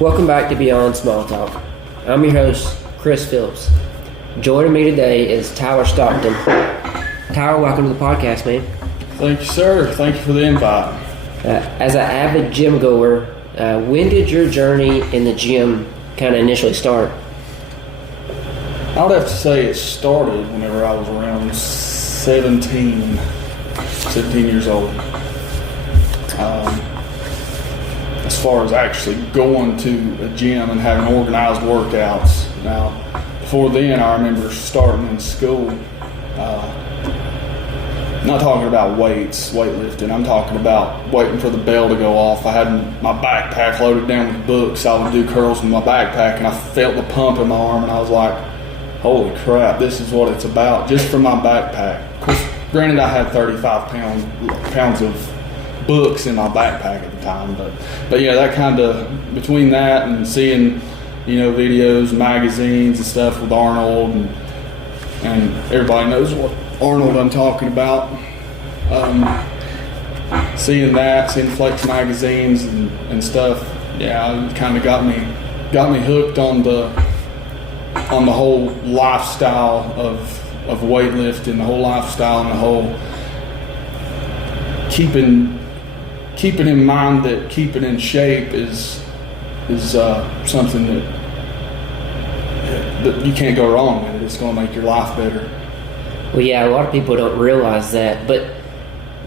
Welcome back to Beyond Small Talk. I'm your host, Chris Phillips. Joining me today is Tyler Stockton. Tyler, welcome to the podcast, man. Thank you, sir. Thank you for the invite. As an avid gym goer, when did your journey in the gym kind of initially start? I would have to say it started whenever I was around 17 years old. As far as actually going to a gym and having organized workouts. Now, before then, I remember starting in school, not talking about weightlifting. I'm talking about waiting for the bell to go off. I had my backpack loaded down with books. I would do curls with my backpack, and I felt the pump in my arm, and I was like, holy crap, this is what it's about, just from my backpack. Of course, granted, I had 35 pounds of books in my backpack at the time, but yeah, that kind of, between that and seeing, videos, magazines and stuff with Arnold, and everybody knows what Arnold I'm talking about. Seeing Flex magazines and stuff, yeah, it kind of got me hooked on the whole lifestyle of weightlifting, the whole lifestyle, and the whole keeping in mind that keeping in shape is something that you can't go wrong with. It's going to make your life better. Well, yeah, a lot of people don't realize that, but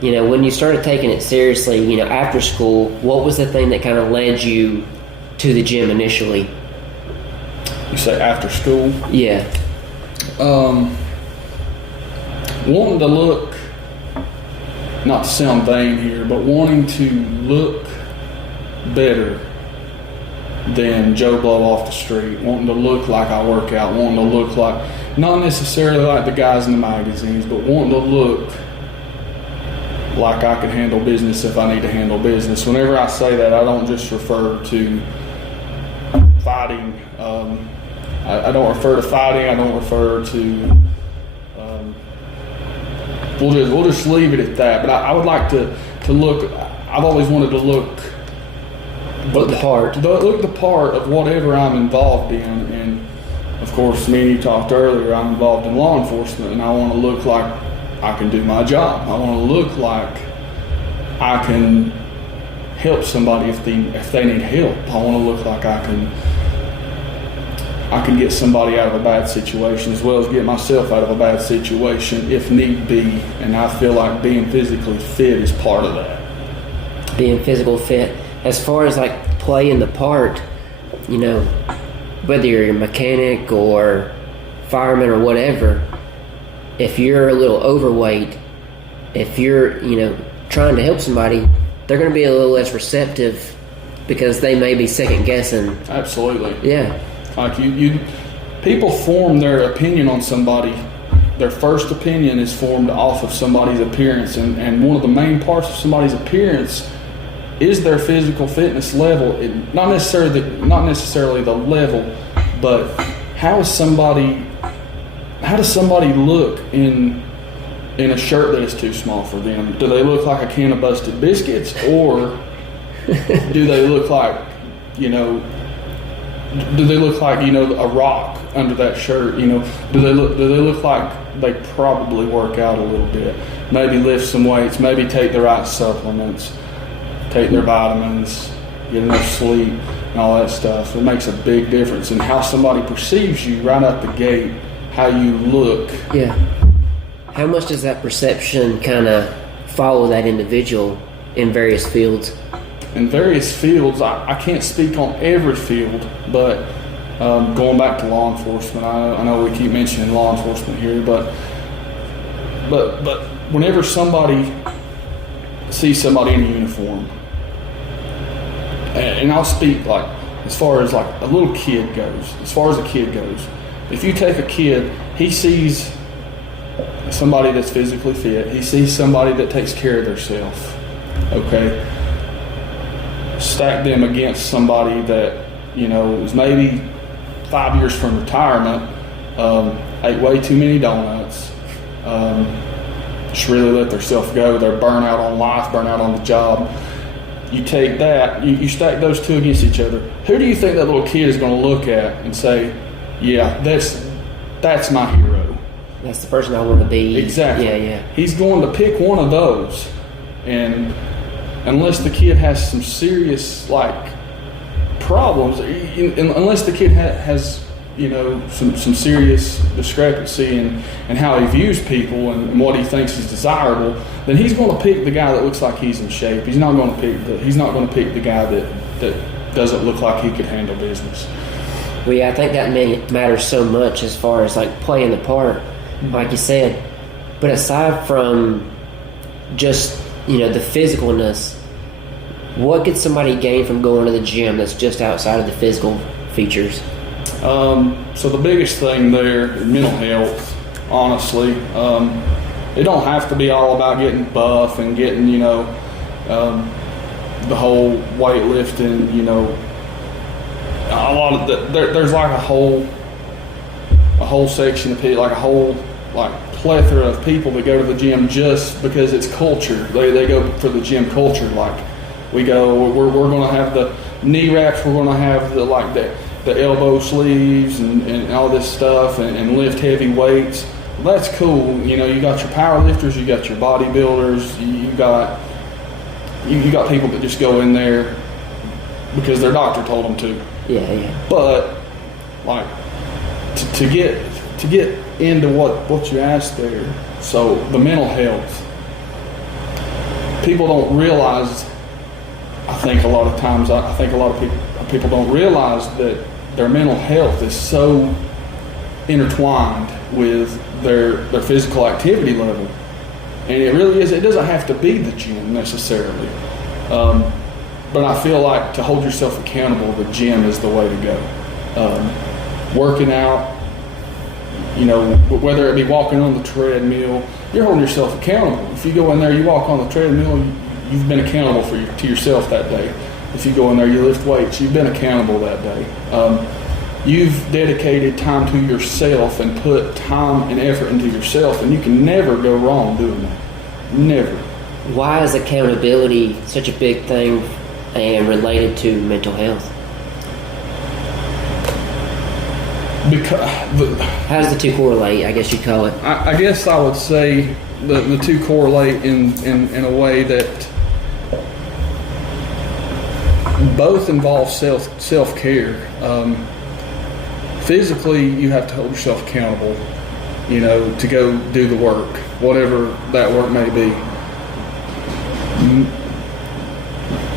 when you started taking it seriously, after school, what was the thing that kind of led you to the gym initially? You say after school? Yeah. Wanting to look, not to sound vain here, but wanting to look better than Joe Blow off the street, wanting to look like I work out, wanting to look like, not necessarily like the guys in the magazines, but wanting to look like I can handle business if I need to handle business. Whenever I say that, I don't just refer to fighting. I don't refer to fighting. I don't refer to. We'll just leave it at that. But I would like to look. I've always wanted to look the part of whatever I'm involved in. And of course, me and you talked earlier. I'm involved in law enforcement, and I want to look like I can do my job. I want to look like I can help somebody if they need help. I want to look like I can get somebody out of a bad situation as well as get myself out of a bad situation if need be. And I feel like being physically fit is part of that. Being physical fit, as far as like playing the part, whether you're a mechanic or fireman or whatever, if you're a little overweight, if you're, trying to help somebody, they're going to be a little less receptive because they may be second guessing. Absolutely. Yeah. Like people form their opinion on somebody. Their first opinion is formed off of somebody's appearance, and one of the main parts of somebody's appearance is their physical fitness level. Not necessarily the level, but how does somebody look in a shirt that is too small for them? Do they look like a can of Busted Biscuits, or do they look like, do they look like, a rock under that shirt? Do they look like they probably work out a little bit, maybe lift some weights, maybe take the right supplements, take their vitamins, get enough sleep, and all that stuff? It makes a big difference in how somebody perceives you right out the gate, how you look. Yeah. How much does that perception kind of follow that individual in various fields? In various fields, I can't speak on every field, but going back to law enforcement, I know we keep mentioning law enforcement here, but whenever somebody sees somebody in a uniform, and I'll speak like as far as like a little kid goes, if you take a kid, he sees somebody that's physically fit, he sees somebody that takes care of themselves, okay? Stack them against somebody that, is maybe 5 years from retirement, ate way too many donuts, just really let themselves go. They're burnt out on life, burnt out on the job. you take that, you stack those two against each other. Who do you think that little kid is going to look at and say, yeah, that's my hero? That's the person I want to be. Exactly. Yeah. He's going to pick one of those. And unless the kid has some serious, like, problems, unless the kid has some serious discrepancy in how he views people and what he thinks is desirable, then he's going to pick the guy that looks like he's in shape. He's not going to pick the guy that doesn't look like he could handle business. Well, yeah, I think that matters so much as far as like playing the part, like you said. But aside from just the physicalness, what could somebody gain from going to the gym that's just outside of the physical features? So the biggest thing there is mental health, honestly. It don't have to be all about getting buff and getting, the whole weightlifting, a lot of there's like a whole section of people, like a whole plethora of people that go to the gym just because it's culture. They go for the gym culture. Like we're going to have the knee wraps, we're going to have the elbow sleeves and all this stuff and lift heavy weights. Well, that's cool. You got your power lifters, you got your bodybuilders, you got people that just go in there because their doctor told them to. Yeah. But like to get into what you asked there, so the mental health, people don't realize. I think a lot of people don't realize that their mental health is so intertwined with their physical activity level, and it really is. It doesn't have to be the gym necessarily, but I feel like to hold yourself accountable, the gym is the way to go. Working out, whether it be walking on the treadmill, you're holding yourself accountable. If you go in there, you walk on the treadmill, you've been accountable to yourself that day. If you go in there, you lift weights, you've been accountable that day. You've dedicated time to yourself and put time and effort into yourself, and you can never go wrong doing that. Never. Why is accountability such a big thing and related to mental health? Because how does the two correlate, I guess you'd call it? I guess I would say the two correlate in a way that both involve self-care. Physically, you have to hold yourself accountable, to go do the work, whatever that work may be.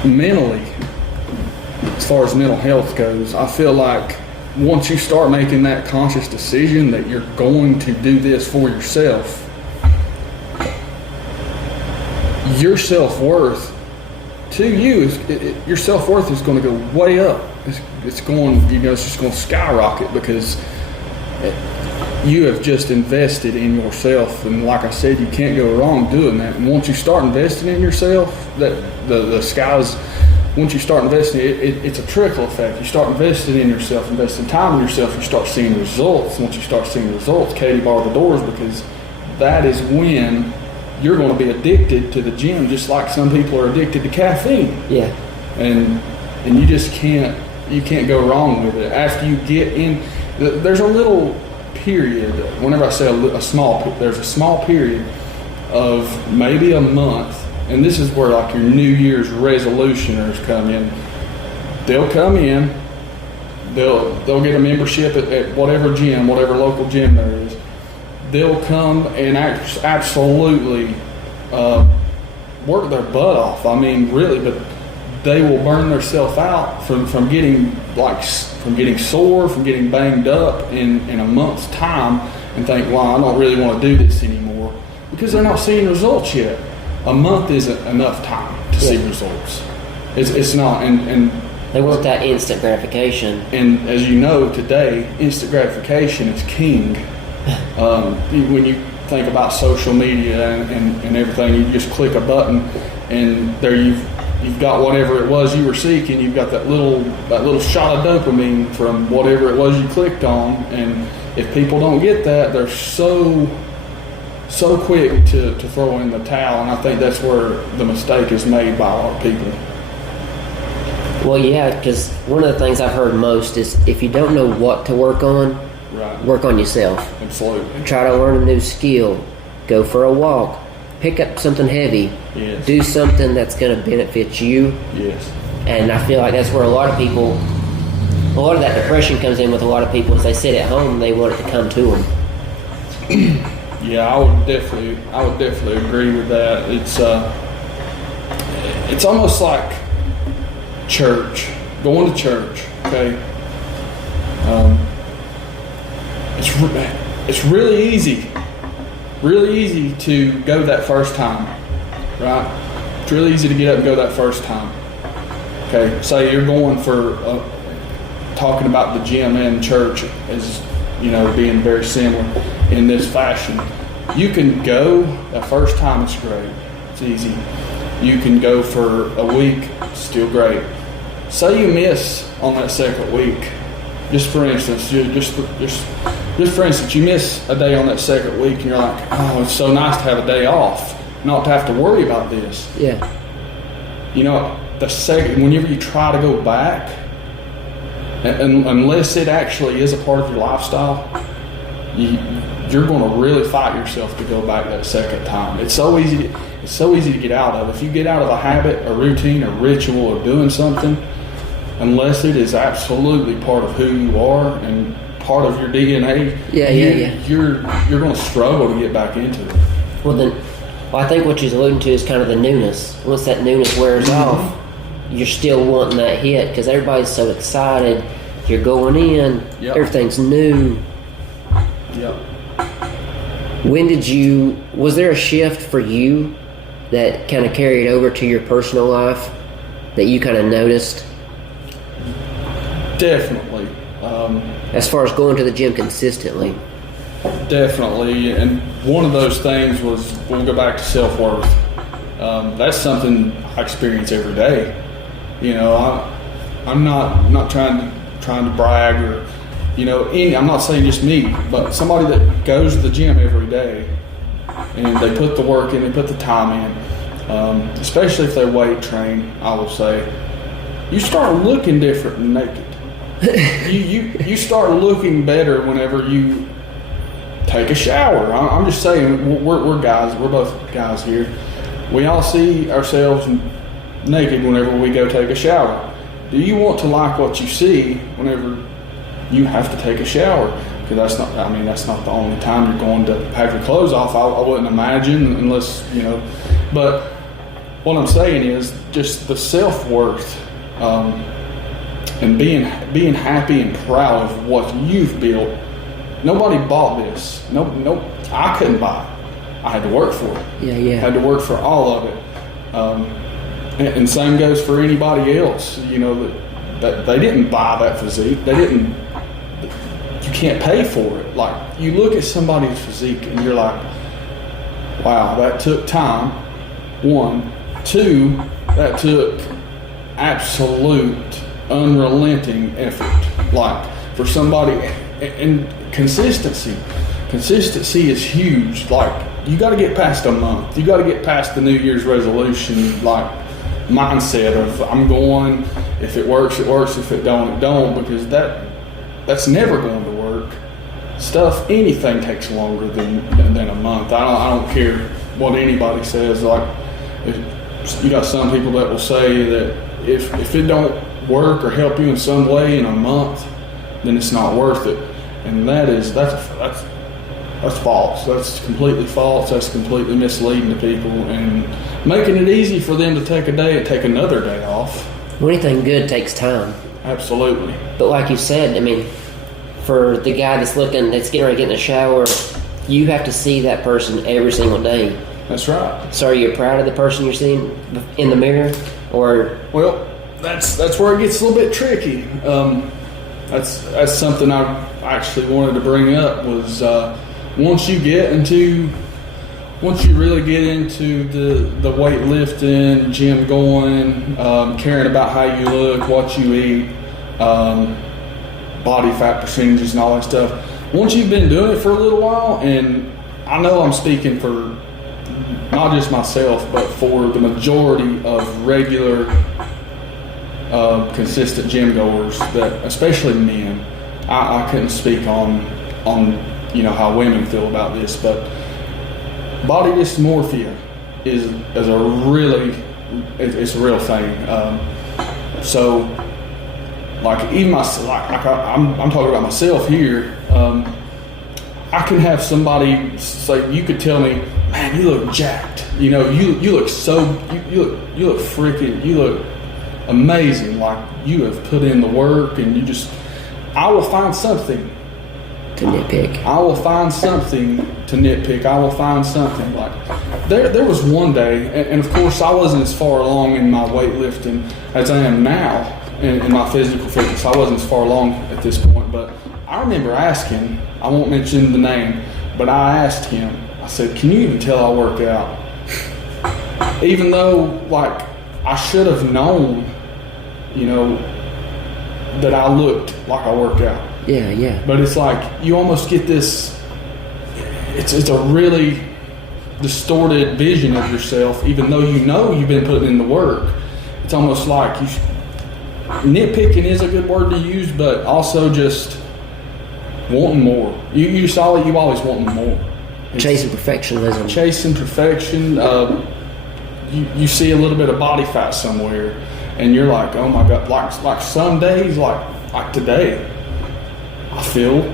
Mentally, as far as mental health goes, I feel like once you start making that conscious decision that you're going to do this for yourself, your self-worth to you, your self-worth is going to go way up. It's going, it's just going to skyrocket because you have just invested in yourself. And like I said, you can't go wrong doing that. And once you start investing in yourself, that the skies, once you start investing, it's a trickle effect. You start investing in yourself, investing time in yourself, you start seeing results. Once you start seeing results, Katie bar the doors, because that is when you're going to be addicted to the gym, just like some people are addicted to caffeine. Yeah. And you just can't go wrong with it. After you get in, there's a little period, whenever I say there's a small period of maybe a month, and this is where like your New Year's resolutioners come in. They'll come in, they'll get a membership at whatever gym, whatever local gym there is. They'll come and absolutely work their butt off. I mean, really, but they will burn themselves out from getting sore, from getting banged up in a month's time, and think, well, I don't really want to do this anymore, because they're not seeing results yet. A month isn't enough time to see results. It's not, and they want that instant gratification. And as you know, today, instant gratification is king. When you think about social media and everything, you just click a button, and there you've got whatever it was you were seeking. You've got that little shot of dopamine from whatever it was you clicked on. And if people don't get that, they're so quick to throw in the towel. And I think that's where the mistake is made by a lot of people. Well, yeah, because one of the things I've heard most is if you don't know what to work on, Right. work on yourself. Absolutely. Try to learn a new skill. Go for a walk. Pick up something heavy. Yes. Do something that's going to benefit you. Yes. And I feel like that's where a lot of that depression comes in with a lot of people. Is they sit at home and they want it to come to them. Yeah, I would definitely agree with that. It's almost like church, going to church. Okay, it's really easy to go that first time, right? It's really easy to get up and go that first time. Okay, say you're going for talking about the gym and church as being very similar in this fashion. You can go the first time, it's great, it's easy. You can go for a week, still great. Say you miss on that second week, just for instance, you miss a day on that second week, and you're like, oh, it's so nice to have a day off, not to have to worry about this. Yeah. The second, whenever you try to go back, and unless it actually is a part of your lifestyle, you're going to really fight yourself to go back that second time. It's so easy to get out of. If you get out of a habit, a routine, a ritual, or doing something, unless it is absolutely part of who you are and part of your DNA, you're going to struggle to get back into it. Well, I think what you're alluding to is kind of the newness. Once that newness wears off, you're still wanting that hit because everybody's so excited. You're going in, everything's new. Yep. Was there a shift for you that kind of carried over to your personal life that you kind of noticed? Definitely. As far as going to the gym consistently? Definitely. And one of those things was, we'll go back to self-worth. That's something I experience every day. I'm not trying to brag or, I'm not saying just me, but somebody that goes to the gym every day and they put the work in, they put the time in, especially if they weight train, I would say, you start looking different than naked. you start looking better whenever you take a shower. I'm just saying, we're guys, we're both guys here. We all see ourselves naked whenever we go take a shower. Do you want to like what you see whenever you have to take a shower? Because that's not the only time you're going to have your clothes off. I wouldn't imagine unless, but what I'm saying is just the self-worth, and being happy and proud of what you've built. Nobody bought this. No, I couldn't buy it. I had to work for it. Yeah. I had to work for all of it. And same goes for anybody else. That they didn't buy that physique. You can't pay for it. Like, you look at somebody's physique and you're like, wow, that took time. 1, 2, that took absolute unrelenting effort. Like, for somebody, and consistency is huge. Like, you got to get past a month. You got to get past the New Year's resolution, like, mindset of, I'm going, if it works, it works, if it don't, it don't, because that's never going to work. Anything takes longer than a month. I don't care what anybody says. Like, you got some people that will say that if it don't work or help you in some way in a month, then it's not worth it. And that's false. That's completely false. That's completely misleading to people and making it easy for them to take a day and take another day off. Well, anything good takes time. Absolutely. But like you said, for the guy that's getting ready to get in the shower, you have to see that person every single day. That's right. So are you proud of the person you're seeing in the mirror? Or well, that's where it gets a little bit tricky. That's something I actually wanted to bring up was once you really get into the weightlifting, gym going, caring about how you look, what you eat, body fat percentages and all that stuff. Once you've been doing it for a little while, and I know I'm speaking for not just myself, but for the majority of regular consistent gym goers, that especially men. I couldn't speak on how women feel about this, but body dysmorphia is a really, it's a real thing. So like even I'm talking about myself here. I can have somebody say, you could tell me, man, you look jacked. You look you look amazing. Like you have put in the work, and I will find something to nitpick. I will find something to nitpick. I will find something. Like there was one day, and of course I wasn't as far along in my weightlifting as I am now in my physical fitness. I wasn't as far along at this point, but I remember asking, I won't mention the name, but I asked him, I said, can you even tell I work out? Even though, like, I should have known, that I looked like I work out. Yeah. But it's like, you almost get this, it's a really distorted vision of yourself, even though you've been putting in the work. It's almost like nitpicking is a good word to use, but also just wanting more. You always want more. Chasing perfectionism. Chasing perfection. You see a little bit of body fat somewhere, and you're like, oh my God. Like some days, like today, I feel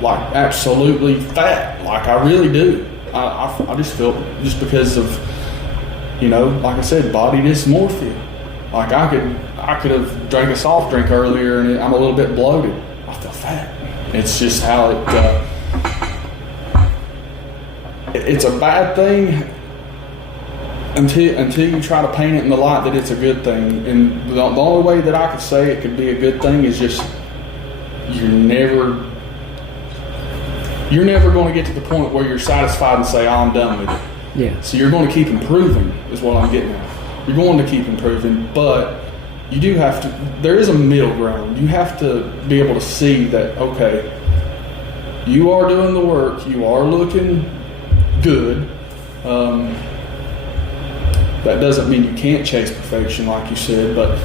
like absolutely fat. Like I really do. I just feel, just because of, like I said, body dysmorphia. Like I could have drank a soft drink earlier, and I'm a little bit bloated. I feel fat. It's just how it's a bad thing until you try to paint it in the light that it's a good thing. And the only way that I could say it could be a good thing is just you're never going to get to the point where you're satisfied and say, oh, I'm done with it. Yeah. So you're going to keep improving is what I'm getting at. You're going to keep improving, but you do have to, there is a middle ground. You have to be able to see that, okay, you are doing the work, you are looking good. That doesn't mean you can't chase perfection, like you said, but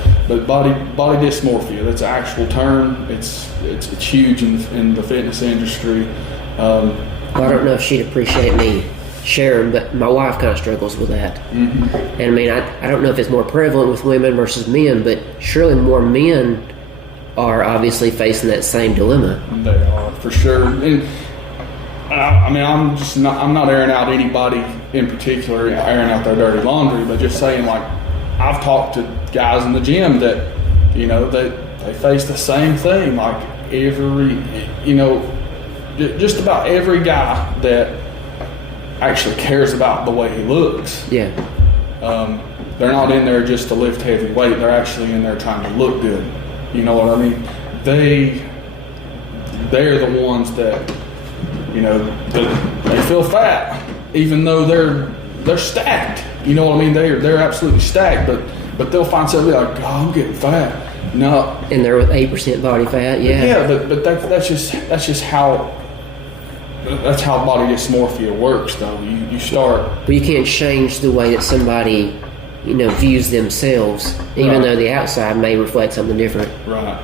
body dysmorphia, that's an actual term. It's huge in the fitness industry. Well, I don't know if she'd appreciate me sharing, but my wife kind of struggles with that. Mm-hmm. And I mean, I don't know if it's more prevalent with women versus men, but surely more men are obviously facing that same dilemma. They are, for sure. And I mean, I'm not airing out anybody in particular, airing out their dirty laundry, but just saying, like, I've talked to guys in the gym that, they face the same thing. Like just about every guy that actually cares about the way he looks. Yeah. They're not in there just to lift heavy weight. They're actually in there trying to look good. You know what I mean? They're the ones that, they feel fat, even though they're stacked. You know what I mean? They're absolutely stacked, but they'll find something like, oh, I'm getting fat. No. And they're with 8% body fat. Yeah. Yeah, but that's just how. That's how body dysmorphia works, though. You start. But you can't change the way that somebody, views themselves, even though the outside may reflect something different. Right,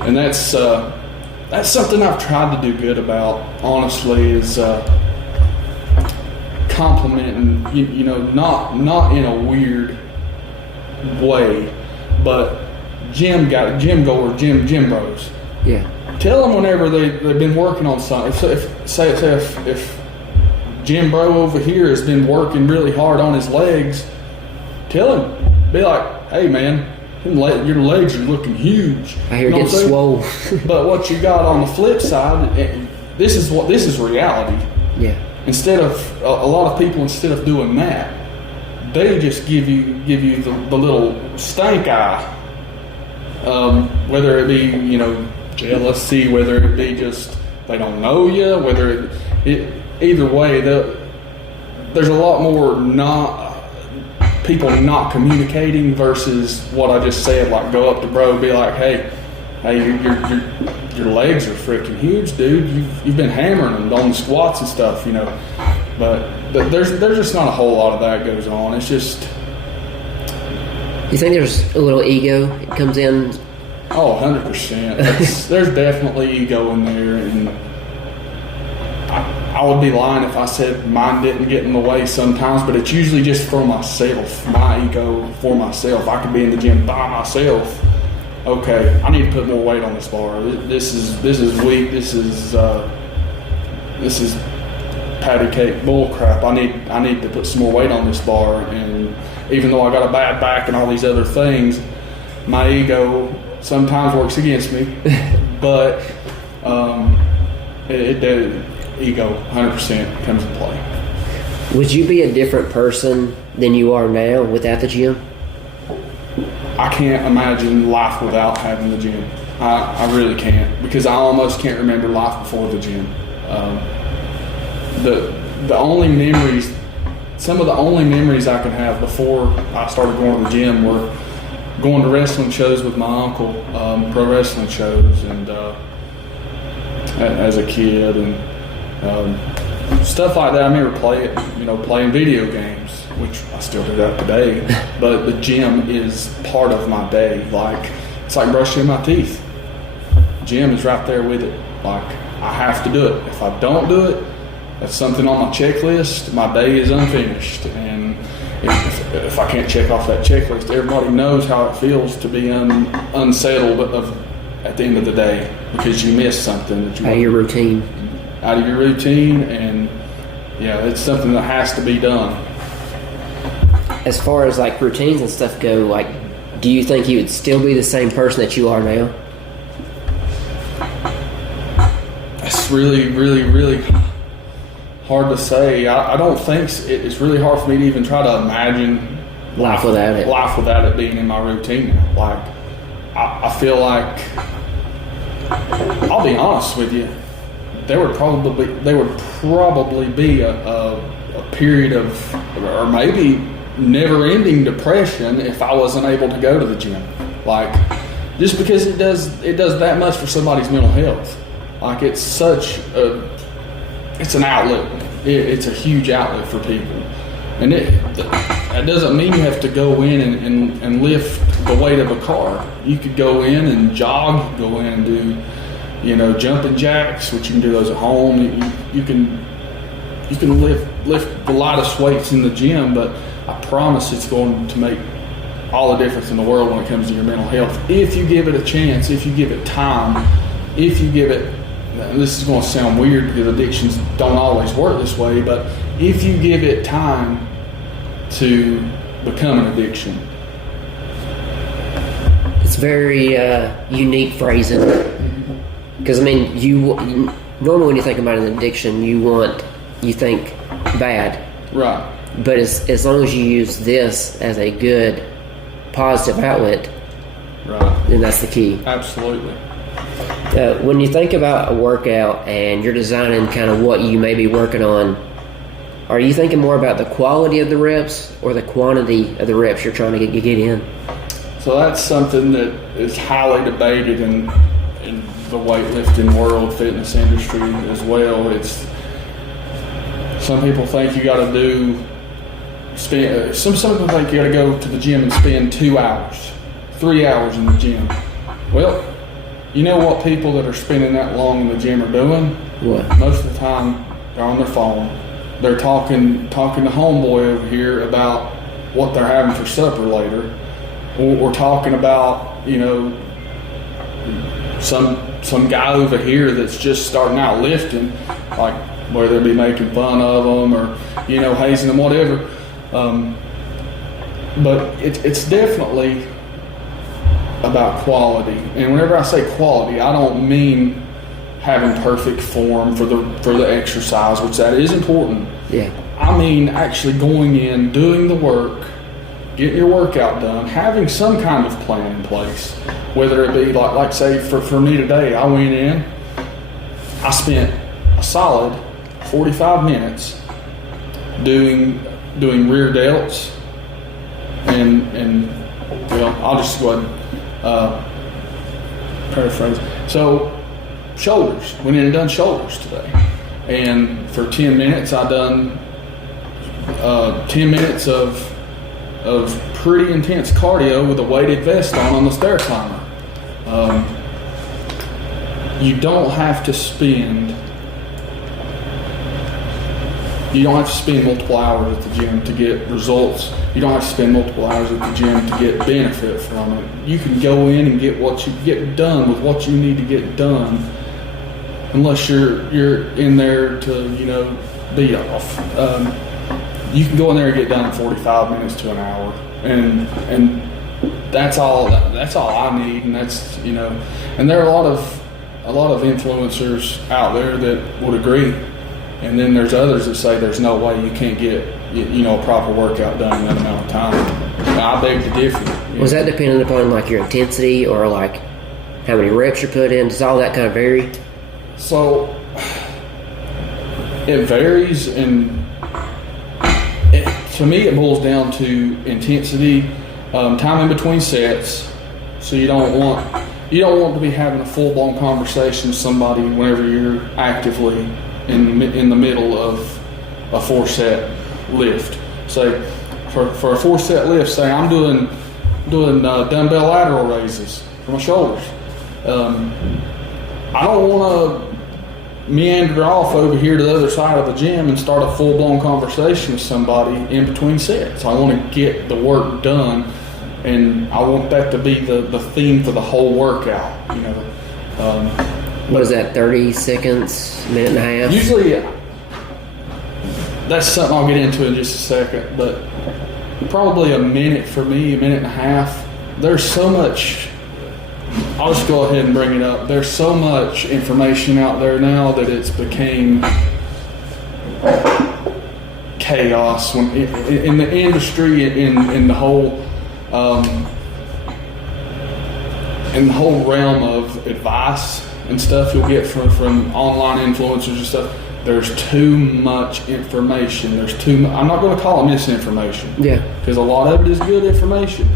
and that's something I've tried to do good about. Honestly, is complimenting. Not in a weird way, but gym bros. Yeah. Tell them whenever they've been working on something. If Jim Bro over here has been working really hard on his legs, tell him. Be like, hey man, your legs are looking huge. I hear it gets swole. But what you got on the flip side, this is reality. Yeah. Instead of a lot of people, instead of doing that, they just give you the little stank eye. Whether it be jealousy, whether it be just they don't know you, whether either way, there's a lot more people not communicating versus what I just said. Like, go up to bro, be like, hey, your legs are freaking huge, dude. You've been hammering them on the squats and stuff, But there's just not a whole lot of that goes on. It's just You think there's a little ego that comes in? Oh, 100%. There's definitely ego in there, and I would be lying if I said mine didn't get in the way sometimes, but it's usually just for myself, my ego for myself. I could be in the gym by myself. Okay, I need to put more weight on this bar. This is weak. This is patty cake bull crap. I need to put some more weight on this bar. And even though I got a bad back and all these other things, my ego sometimes works against me. But ego 100% comes into play. Would you be a different person than you are now without the gym? I can't imagine life without having the gym. I really can't, because I almost can't remember life before the gym. The only memories, some of the only memories I can have before I started going to the gym were going to wrestling shows with my uncle, pro wrestling shows, and as a kid, and stuff like that. I remember playing video games, which I still do that today. But the gym is part of my day. Like, it's like brushing my teeth. Gym is right there with it. Like, I have to do it. If I don't do it, that's something on my checklist. My day is unfinished. And if I can't check off that checklist, everybody knows how it feels to be unsettled at the end of the day, because you miss something that you out of your routine. Out of your routine, and yeah, it's something that has to be done. As far as like routines and stuff go, like, do you think you would still be the same person that you are now? It's really, really, really hard to say. I don't think it's really hard for me to even try to imagine life without it being in my routine. Like, I feel like, I'll be honest with you, there would probably be a period of, or maybe never-ending depression if I wasn't able to go to the gym. Like, just because it does that much for somebody's mental health. Like, it's an outlet. It's a huge outlet for people, and that doesn't mean you have to go in and lift the weight of a car. You could go in and jog. You could go in and do, jumping jacks, which you can do those at home. You can lift the lightest weights in the gym, but I promise it's going to make all the difference in the world when it comes to your mental health. If you give it a chance, if you give it time, if you give it, and this is going to sound weird because addictions don't always work this way, but if you give it time to become an addiction. It's very unique phrasing. Because, I mean, normally when you think about an addiction, you think bad. Right. But as long as you use this as a good, positive outlet, right, then that's the key. Absolutely. When you think about a workout and you're designing kind of what you may be working on, are you thinking more about the quality of the reps or the quantity of the reps you're trying to get in? So that's something that is highly debated in the weightlifting world, fitness industry as well. It's, some people think you got to some people think you got to go to the gym and spend 2 hours, 3 hours in the gym. Well, you know what people that are spending that long in the gym are doing? What? Most of the time, they're on their phone. They're talking to homeboy over here about what they're having for supper later, or talking about, some guy over here that's just starting out lifting, like whether they be making fun of them or hazing them, whatever. But it's definitely about quality. And whenever I say quality, I don't mean having perfect form for the exercise, which that is important. Yeah. I mean actually going in, doing the work, getting your workout done, having some kind of plan in place. Whether it be like say for me today, I went in, I spent a solid 45 minutes doing rear delts and well, I'll just go ahead and paraphrase. So shoulders, went in and done shoulders today, and for 10 minutes I done 10 minutes of of pretty intense cardio with a weighted vest on the stair climber. You don't have to spend multiple hours at the gym to get results. You don't have to spend multiple hours at the gym to get benefit from it. You can go in and get what you get done with what you need to get done, unless you're in there to beat off. You can go in there and get done in 45 minutes to an hour, and that's all I need. And that's and there are a lot of influencers out there that would agree. And then there's others that say there's no way you can't get a proper workout done in that amount of time. And I beg to differ. Was that dependent upon like your intensity or like how many reps you put in? Does all that kind of vary? So it varies, and to me it boils down to intensity, time in between sets. So you don't want to be having a full-blown conversation with somebody whenever you're actively in the middle of a 4-set lift. So for a 4-set lift, say I'm doing dumbbell lateral raises for my shoulders. I don't want to meander off over here to the other side of the gym and start a full-blown conversation with somebody in between sets. I want to get the work done, and I want that to be the theme for the whole workout. What is that, 30 seconds, minute and a half? Usually, that's something I'll get into in just a second, but probably a minute for me, a minute and a half. There's so much, I'll just go ahead and bring it up. There's so much information out there now that it's became chaos when in the industry, in the whole realm of advice and stuff you'll get from online influencers and stuff. There's too much information. I'm not going to call it misinformation. Yeah. Because a lot of it is good information.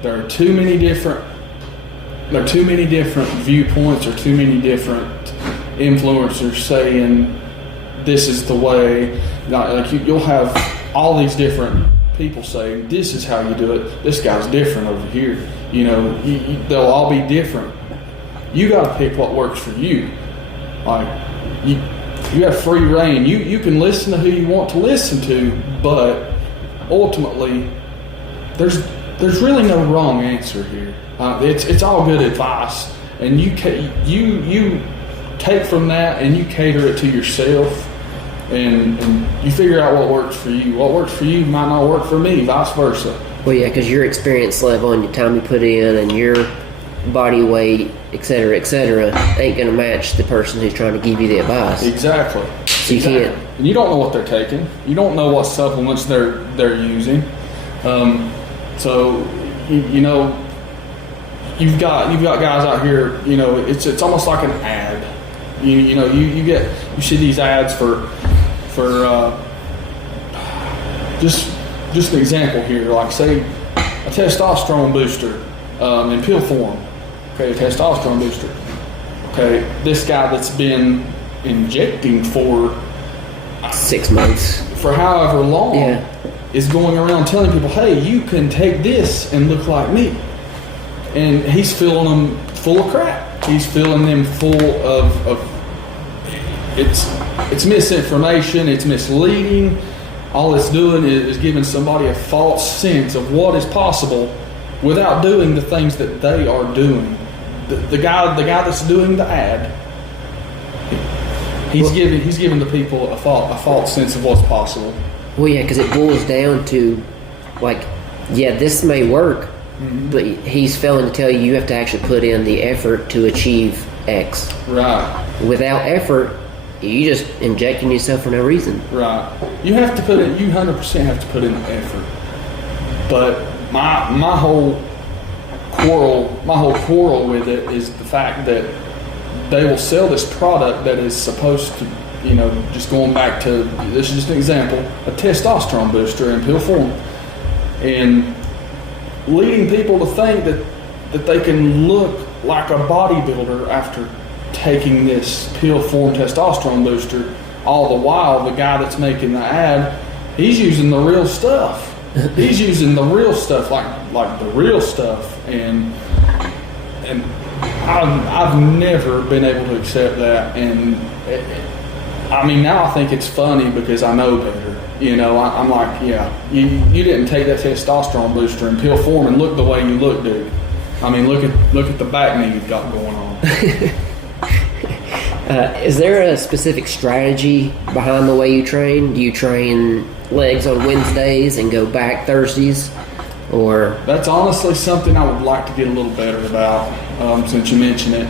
There are too many different viewpoints, or too many different influencers saying this is the way. Like you'll have all these different people saying this is how you do it. This guy's different over here. They'll all be different. You got to pick what works for you. Like you have free reign. You can listen to who you want to listen to, but ultimately, there's really no wrong answer here. It's all good advice, and you take from that and you cater it to yourself, and you figure out what works for you. What works for you might not work for me, vice versa. Well, yeah, because your experience level and your time you put in and your body weight, et cetera, ain't going to match the person who's trying to give you the advice. Exactly. So you can't. And you don't know what they're taking. You don't know what supplements they're using. So you've got guys out here. It's almost like an ad. You see these ads for just an example here. Like say a testosterone booster in pill form. Okay, a testosterone booster. Okay, this guy that's been injecting for 6 months, for however long, is going around telling people, hey, you can take this and look like me. And he's filling them full of crap. He's filling them full of it's misinformation, it's misleading. All it's doing is giving somebody a false sense of what is possible without doing the things that they are doing. The guy that's doing the ad, he's giving the people a false sense of what's possible. Well, yeah, because it boils down to, like, yeah, this may work, but he's failing to tell you you have to actually put in the effort to achieve X. Right. Without effort, you just injecting yourself for no reason. Right. You have to put in. You 100% have to put in the effort. But my whole quarrel with it is the fact that they will sell this product that is supposed to, just going back to, this is just an example, a testosterone booster in pill form, and leading people to think that they can look like a bodybuilder after taking this pill form testosterone booster. All the while, the guy that's making the ad, he's using the real stuff. He's using the real stuff, like the real stuff, and I've never been able to accept that. And I mean, now I think it's funny because I know better. You know, I'm like, yeah, you didn't take that testosterone booster in pill form and look the way you look, dude. I mean, look at the back knee you've got going on. Is there a specific strategy behind the way you train? Do you train legs on Wednesdays and go back Thursdays? Or that's honestly something I would like to get a little better about, since you mentioned it.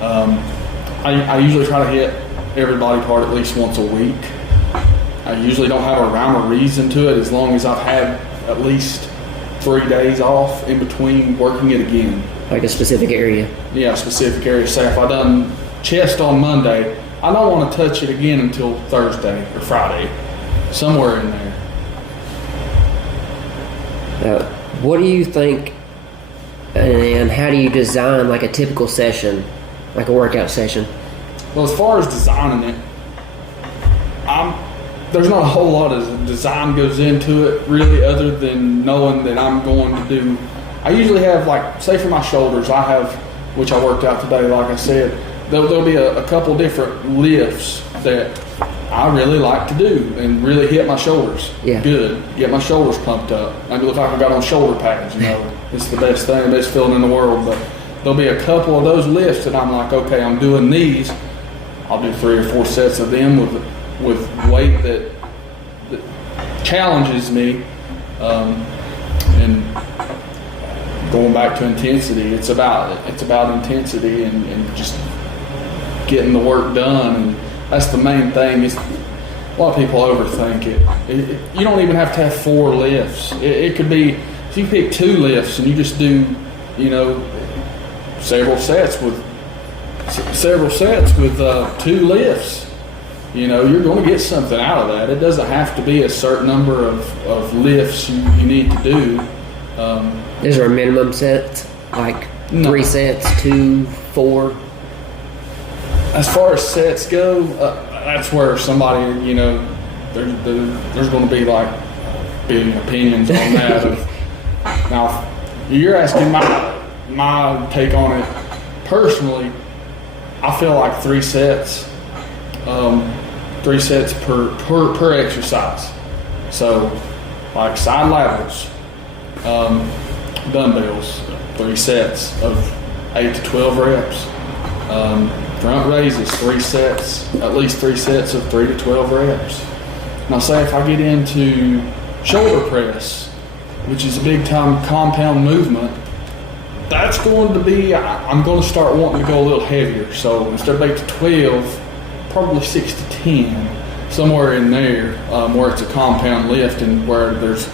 I usually try to hit every body part at least once a week. I usually don't have a rhyme or reason to it as long as I've had at least 3 days off in between working it again. Like a specific area? Yeah, a specific area. Say if I done chest on Monday, I don't want to touch it again until Thursday or Friday, somewhere in there. What do you think, and how do you design like a typical session, like a workout session? Well, as far as designing it, there's not a whole lot of design goes into it really, other than knowing that I'm going to do. I usually have, like, say for my shoulders, I have, which I worked out today, like I said, there'll be a couple different lifts that I really like to do and really hit my shoulders good, get my shoulders pumped up. Maybe look like I got on shoulder pads, you know. It's the best thing, the best feeling in the world. But there'll be a couple of those lifts that I'm like, okay, I'm doing these. I'll do 3 or 4 sets of them with weight that challenges me, and going back to intensity. It's about intensity and just getting the work done, and that's the main thing. A lot of people overthink it. You don't even have to have 4 lifts. It could be, if you pick 2 lifts and you just do, you know, several sets with 2 lifts, you know, you're going to get something out of that. It doesn't have to be a certain number of lifts you need to do. Is there a minimum set, like 3 sets, 2, 4? As far as sets go, that's where somebody, you know, there's going to be like big opinions on that. Now, you're asking my take on it. Personally, I feel like 3 sets. 3 sets per exercise. So, like side laterals, dumbbells, 3 sets of 8 to 12 reps. Front raises, 3 sets, at least 3 sets of 3 to 12 reps. Now, say if I get into shoulder press, which is a big time compound movement, that's going to be, I'm going to start wanting to go a little heavier. So instead of 8 to 12, probably 6 to 10, somewhere in there, where it's a compound lift and where there's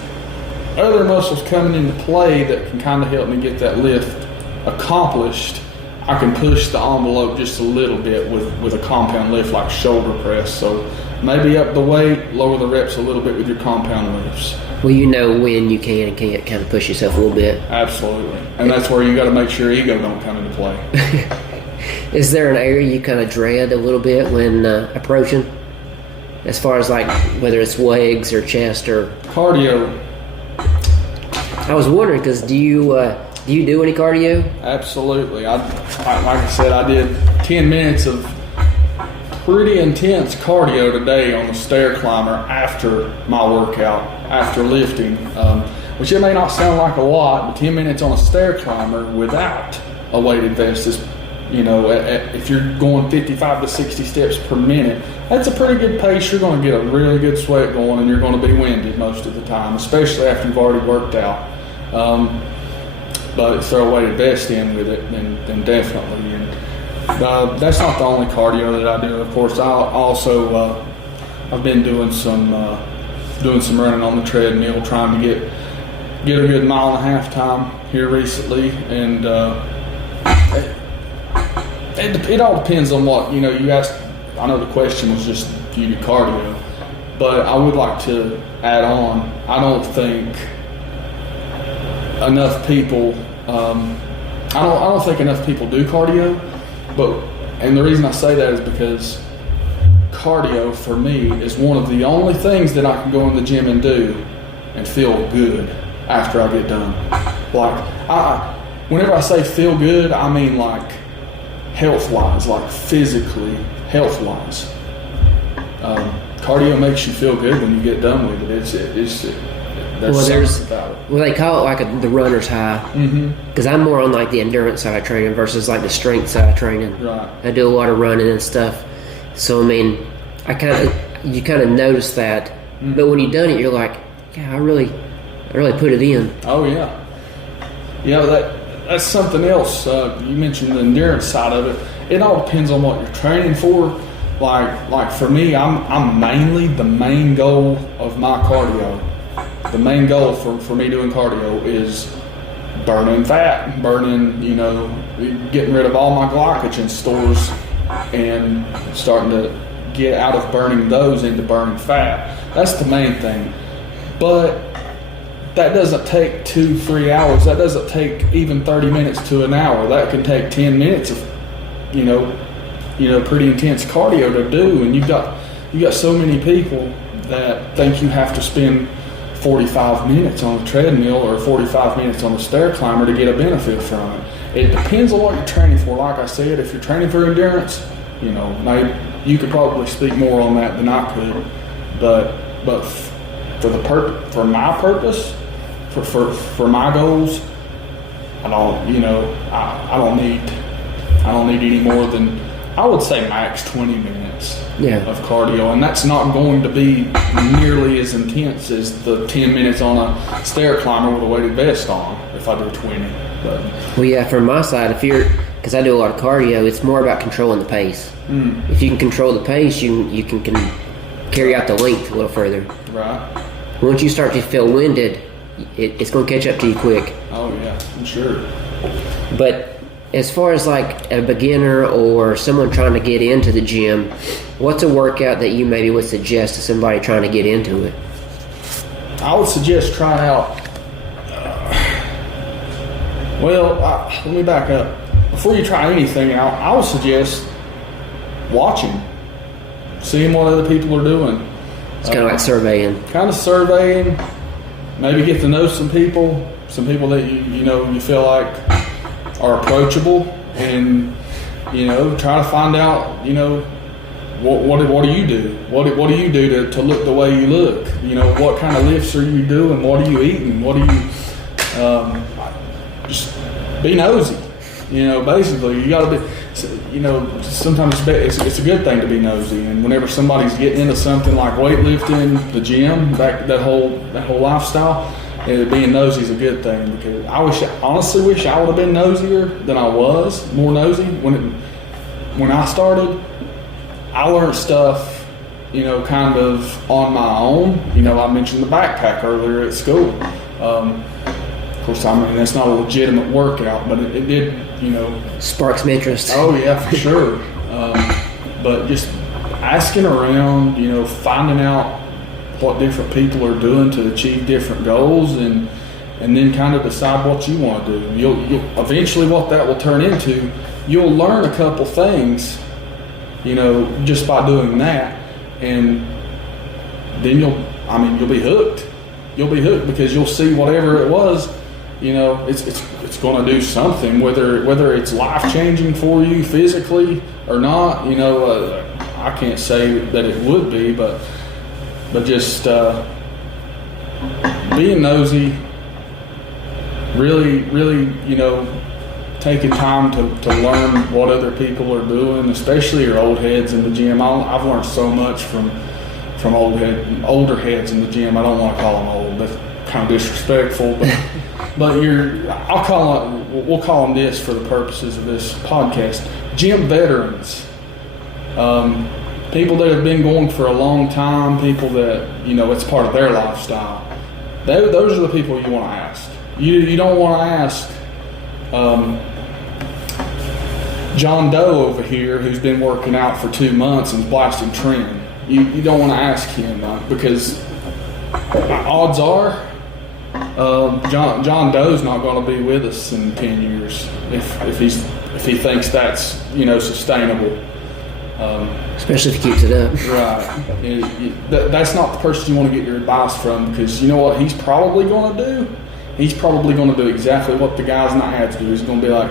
other muscles coming into play that can kind of help me get that lift accomplished. I can push the envelope just a little bit with a compound lift like shoulder press. So maybe up the weight, lower the reps a little bit with your compound lifts. Well, you know when you can and can't kind of push yourself a little bit. Absolutely. And that's where you got to make sure ego don't come into play. Is there an area you kind of dread a little bit when approaching? As far as like whether it's legs or chest or cardio? I was wondering because do you do any cardio? Absolutely. Like I said, I did 10 minutes of pretty intense cardio today on the stair climber after my workout, after lifting, which it may not sound like a lot, but 10 minutes on a stair climber without a weighted vest is, you know, if you're going 55 to 60 steps per minute, that's a pretty good pace. You're going to get a really good sweat going, and you're going to be winded most of the time, especially after you've already worked out. But throw a weighted vest in with it, then definitely. And that's not the only cardio that I do. Of course, I've been doing some running on the treadmill, trying to get a good 1.5 mile time here recently, and it all depends on what, you know, you asked. I know the question was just do you do cardio, but I would like to add on, I don't think enough people I don't think enough people do cardio, and the reason I say that is because cardio for me is one of the only things that I can go in the gym and do and feel good after I get done. Like, whenever I say feel good, I mean like health-wise, like physically health-wise. Cardio makes you feel good when you get done with it. There's about it. Well, they call it like the runner's high. Because I'm more on like the endurance side of training versus like the strength side of training. Right. I do a lot of running and stuff. So I mean, you kind of notice that, but when you've done it, you're like, yeah, I really put it in. Oh yeah, yeah. That's something else. You mentioned the endurance side of it. It all depends on what you're training for. Like for me, I'm mainly the main goal of my cardio. The main goal for me doing cardio is burning fat, getting rid of all my glycogen stores and starting to get out of burning those into burning fat. That's the main thing. But that doesn't take 2-3 hours. That doesn't take even 30 minutes to an hour. That can take 10 minutes of, pretty intense cardio to do. And you got so many people that think you have to spend 45 minutes on a treadmill or 45 minutes on a stair climber to get a benefit from it. It depends on what you're training for. Like I said, if you're training for endurance, maybe you could probably speak more on that than I could. But for my purpose, for my goals, I don't need any more than, I would say, max 20 minutes of cardio, and that's not going to be nearly as intense as the 10 minutes on a stair climber with a weighted vest on if I do 20. But well, yeah, from my side, because I do a lot of cardio, it's more about controlling the pace. If you can control the pace, you can carry out the length a little further. Right. Once you start to feel winded, it's going to catch up to you quick. Oh yeah, I'm sure. But as far as like a beginner or someone trying to get into the gym, what's a workout that you maybe would suggest to somebody trying to get into it? I would suggest trying out. Let me back up. Before you try anything out, I would suggest watching, seeing what other people are doing. It's kind of like surveying. Maybe get to know some people that you feel like are approachable, and try to find out what do you do? What do you do to look the way you look? What kind of lifts are you doing? What are you eating? What do you just be nosy? Basically, you got to be. Sometimes it's a good thing to be nosy, and whenever somebody's getting into something like weightlifting, the gym, that whole lifestyle, being nosy is a good thing, because I honestly wish I would have been nosier than I was, more nosy when I started. I learned stuff, kind of on my own. I mentioned the backpack earlier at school. Of course, that's not a legitimate workout, but it did, spark some interest. Oh yeah, for sure. But just asking around, finding out what different people are doing to achieve different goals, and then kind of decide what you want to do. You'll eventually, what that will turn into, you'll learn a couple things, just by doing that, and then you'll be hooked. You'll be hooked because you'll see whatever it was, it's going to do something, whether it's life changing for you physically or not. I can't say that it would be, but just being nosy, really, taking time to learn what other people are doing, especially your old heads in the gym. I've learned so much from older heads in the gym. I don't want to call them old. That's kind of disrespectful, but we'll call them this for the purposes of this podcast. Gym veterans. People that have been going for a long time, people that, it's part of their lifestyle. Those are the people you want to ask. You don't want to ask John Doe over here, who's been working out for 2 months and blasting trim. You don't want to ask him, because odds are John Doe's not going to be with us in 10 years if he thinks that's sustainable. Especially if he keeps it up. Right. That's not the person you want to get your advice from, because you know what he's probably going to do? He's probably going to do exactly what the guy's not had to do. He's going to be like,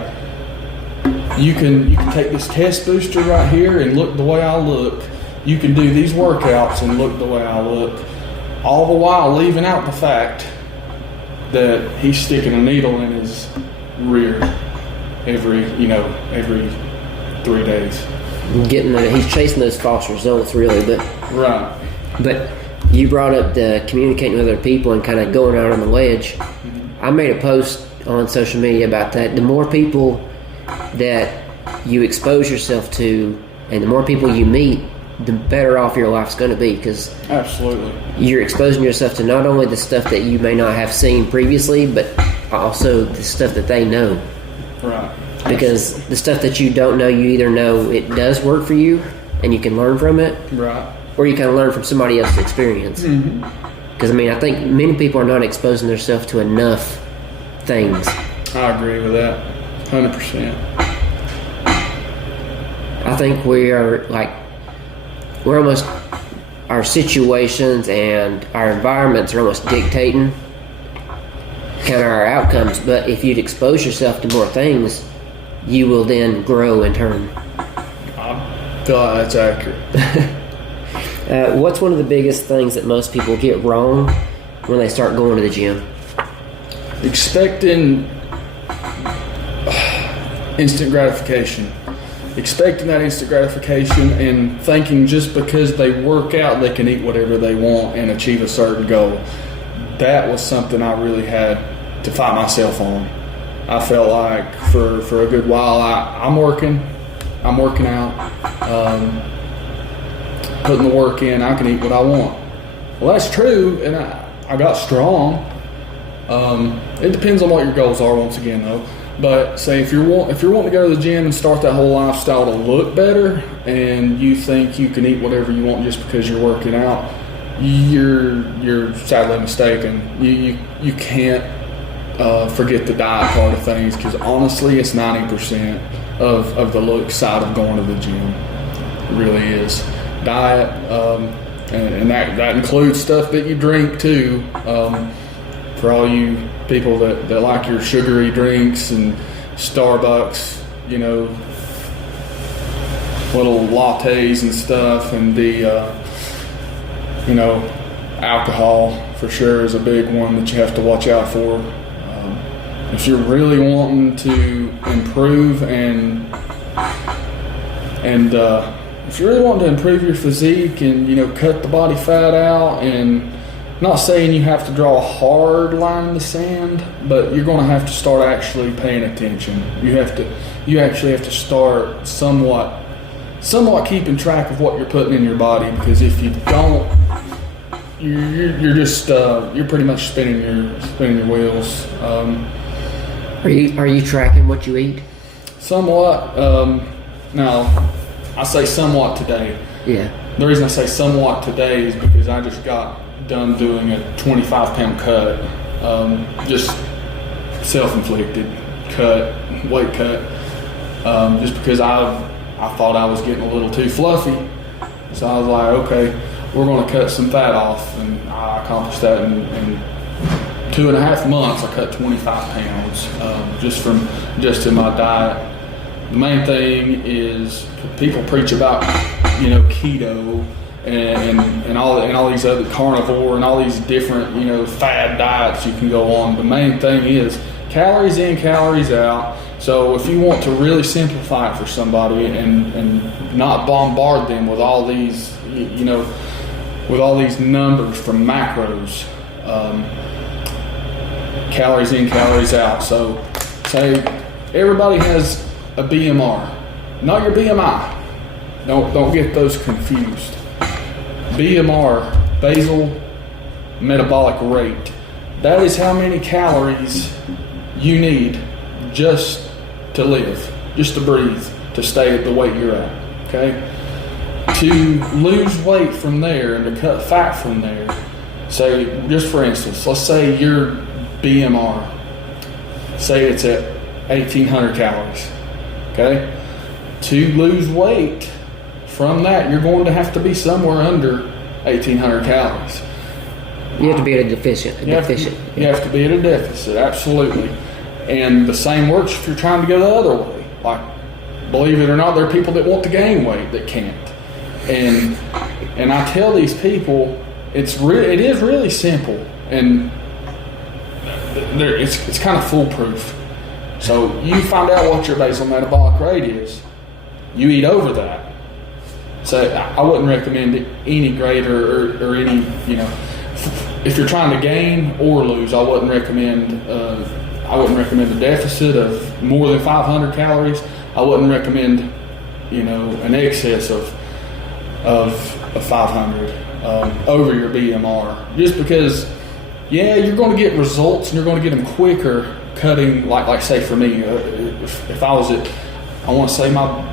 you can take this test booster right here and look the way I look. You can do these workouts and look the way I look. All the while leaving out the fact that he's sticking a needle in his rear every 3 days. He's chasing those false results, really. Right. But you brought up the communicating with other people and kind of going out on the ledge. I made a post on social media about that. The more people that you expose yourself to and the more people you meet, the better off your life's going to be, because absolutely you're exposing yourself to not only the stuff that you may not have seen previously, but also the stuff that they know. Right. Because the stuff that you don't know, you either know it does work for you and you can learn from it, right, or you can learn from somebody else's experience. Because I think many people are not exposing themselves to enough things. I agree with that 100%. I think we're almost, our situations and our environments are almost dictating kind of our outcomes. But if you'd expose yourself to more things, you will then grow in turn. I feel like that's accurate. What's one of the biggest things that most people get wrong when they start going to the gym? Expecting instant gratification. Expecting that instant gratification and thinking just because they work out they can eat whatever they want and achieve a certain goal. That was something I really had to fight myself on. I felt like for a good while I'm working out, putting the work in, I can eat what I want. Well, that's true, and I got strong. It depends on what your goals are, once again, though. But say if you're wanting to go to the gym and start that whole lifestyle to look better, and you think you can eat whatever you want just because you're working out, you're sadly mistaken. You can't forget the diet part of things, because honestly, it's 90% of the look side of going to the gym. It really is diet, and that includes stuff that you drink too. For all you people that like your sugary drinks and Starbucks, little lattes and stuff, and the alcohol for sure is a big one that you have to watch out for. If you're really wanting to improve and if you're really wanting to improve your physique and cut the body fat out, and not saying you have to draw a hard line in the sand, but you're going to have to start actually paying attention. You actually have to start somewhat keeping track of what you're putting in your body, because if you don't, you're just you're pretty much spinning your wheels. Are you tracking what you eat? Somewhat. Now, I say somewhat today. Yeah. The reason I say somewhat today is because I just got done doing a 25-pound cut, just self-inflicted weight cut, just because I thought I was getting a little too fluffy. So I was like, okay, we're going to cut some fat off, and I accomplished that in 2.5 months. I cut 25 pounds just in my diet. The main thing is people preach about keto and all these other carnivore and all these different fad diets you can go on. The main thing is calories in, calories out. So if you want to really simplify it for somebody and not bombard them with all these with all these numbers from macros, calories in, calories out. So say everybody has a BMR, not your BMI. Don't get those confused. BMR, basal metabolic rate. That is how many calories you need just to live, just to breathe, to stay at the weight you're at. Okay? To lose weight from there and to cut fat from there, say, just for instance, let's say your BMR, say it's at 1,800 calories. Okay? To lose weight from that, you're going to have to be somewhere under 1,800 calories. You have to be at a deficient. You have to be at a deficit, absolutely. And the same works if you're trying to go the other way. Like, believe it or not, there are people that want to gain weight that can't. And I tell these people, it is really simple, and it's kind of foolproof. So you find out what your basal metabolic rate is. You eat over that. So I wouldn't recommend any greater or any, if you're trying to gain or lose, I wouldn't recommend a deficit of more than 500 calories. I wouldn't recommend, an excess of 500 over your BMR, just because, you're going to get results and you're going to get them quicker cutting. Like say for me, if I was I want to say my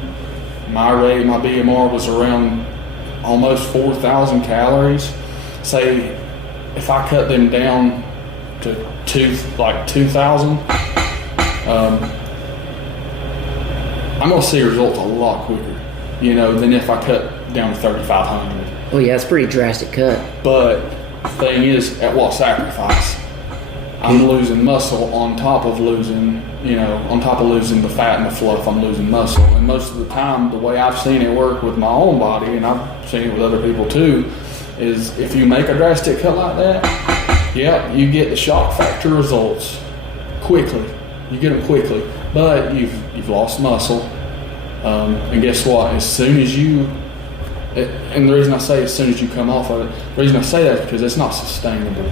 BMR was around almost 4,000 calories. Say if I cut them down to 2,000, I'm going to see results a lot quicker, than if I cut down to 3,500. Oh yeah, it's a pretty drastic cut. But the thing is, at what sacrifice? I'm losing muscle on top of losing the fat and the fluff. I'm losing muscle, and most of the time, the way I've seen it work with my own body, and I've seen it with other people too, is if you make a drastic cut like that, you get the shock factor results quickly. You get them quickly, but you've lost muscle, and guess what? As soon as you, and the reason I say as soon as you come off of it, the reason I say that is because it's not sustainable.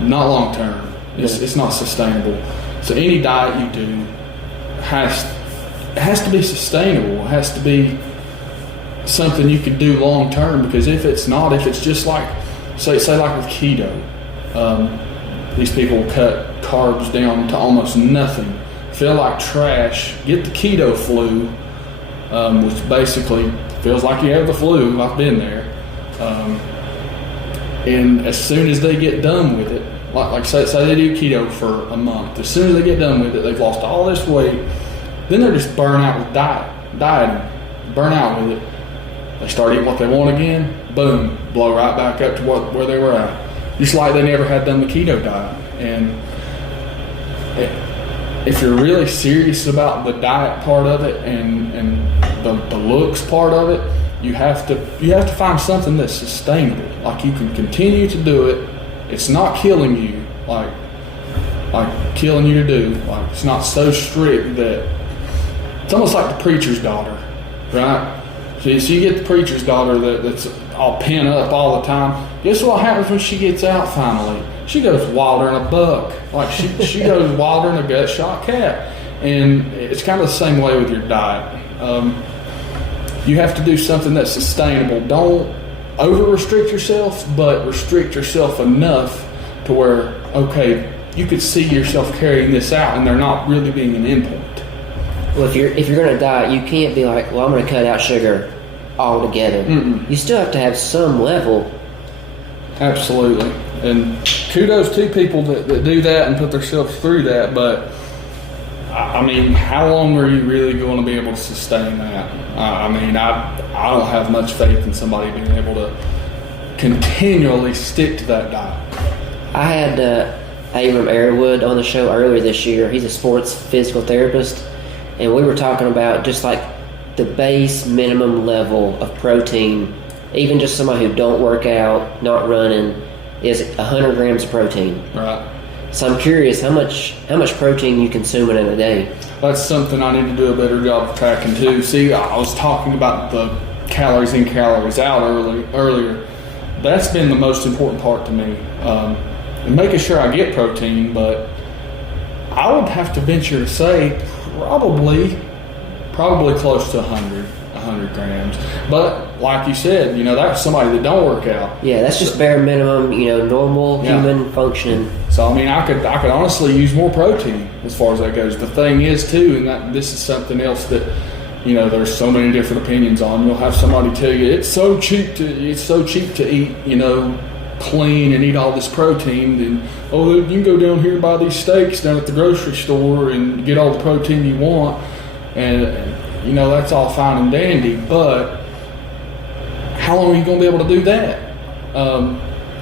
Not long term. It's not sustainable. So any diet you do has to be sustainable. It has to be something you can do long term, because if it's just like say like with keto, these people cut carbs down to almost nothing, feel like trash, get the keto flu, which basically feels like you have the flu. I've been there. And as soon as they get done with it, like say they do keto for a month, as soon as they get done with it, they've lost all this weight, then they're just burnt out with dieting, burn out with it. They start eating what they want again, boom, blow right back up to where they were at. Just like they never had done the keto diet. And if you're really serious about the diet part of it and the looks part of it, you have to find something that's sustainable. Like you can continue to do it. It's not killing you, like killing you to do. Like it's not so strict that it's almost like the preacher's daughter, right? So you get the preacher's daughter that's all pent up all the time. Guess what happens when she gets out finally? She goes wilder than a buck. Like she goes wilder than a gut shot cat. And it's kind of the same way with your diet. You have to do something that's sustainable. Don't over-restrict yourself, but restrict yourself enough to where, okay, you could see yourself carrying this out and there not really being an endpoint. Well, if you're going to diet, you can't be like, well, I'm going to cut out sugar altogether. You still have to have some level. Absolutely. And kudos to people that do that and put themselves through that, but I mean, how long are you really going to be able to sustain that? I don't have much faith in somebody being able to continually stick to that diet. I had Abram Airwood on the show earlier this year. He's a sports physical therapist, and we were talking about just like the base minimum level of protein. Even just somebody who don't work out, not running, is 100 grams of protein. Right. So I'm curious how much protein you consuming in a day. That's something I need to do a better job of tracking too. See, I was talking about the calories in, calories out earlier. That's been the most important part to me. And making sure I get protein, but I would have to venture to say probably close to 100 grams. But like you said, that's somebody that don't work out. Yeah, that's just bare minimum, normal human function. So I could honestly use more protein as far as that goes. The thing is too, and this is something else that there's so many different opinions on. You'll have somebody tell you it's so cheap to eat clean and eat all this protein. Then you can go down here and buy these steaks down at the grocery store and get all the protein you want. And that's all fine and dandy, but how long are you going to be able to do that?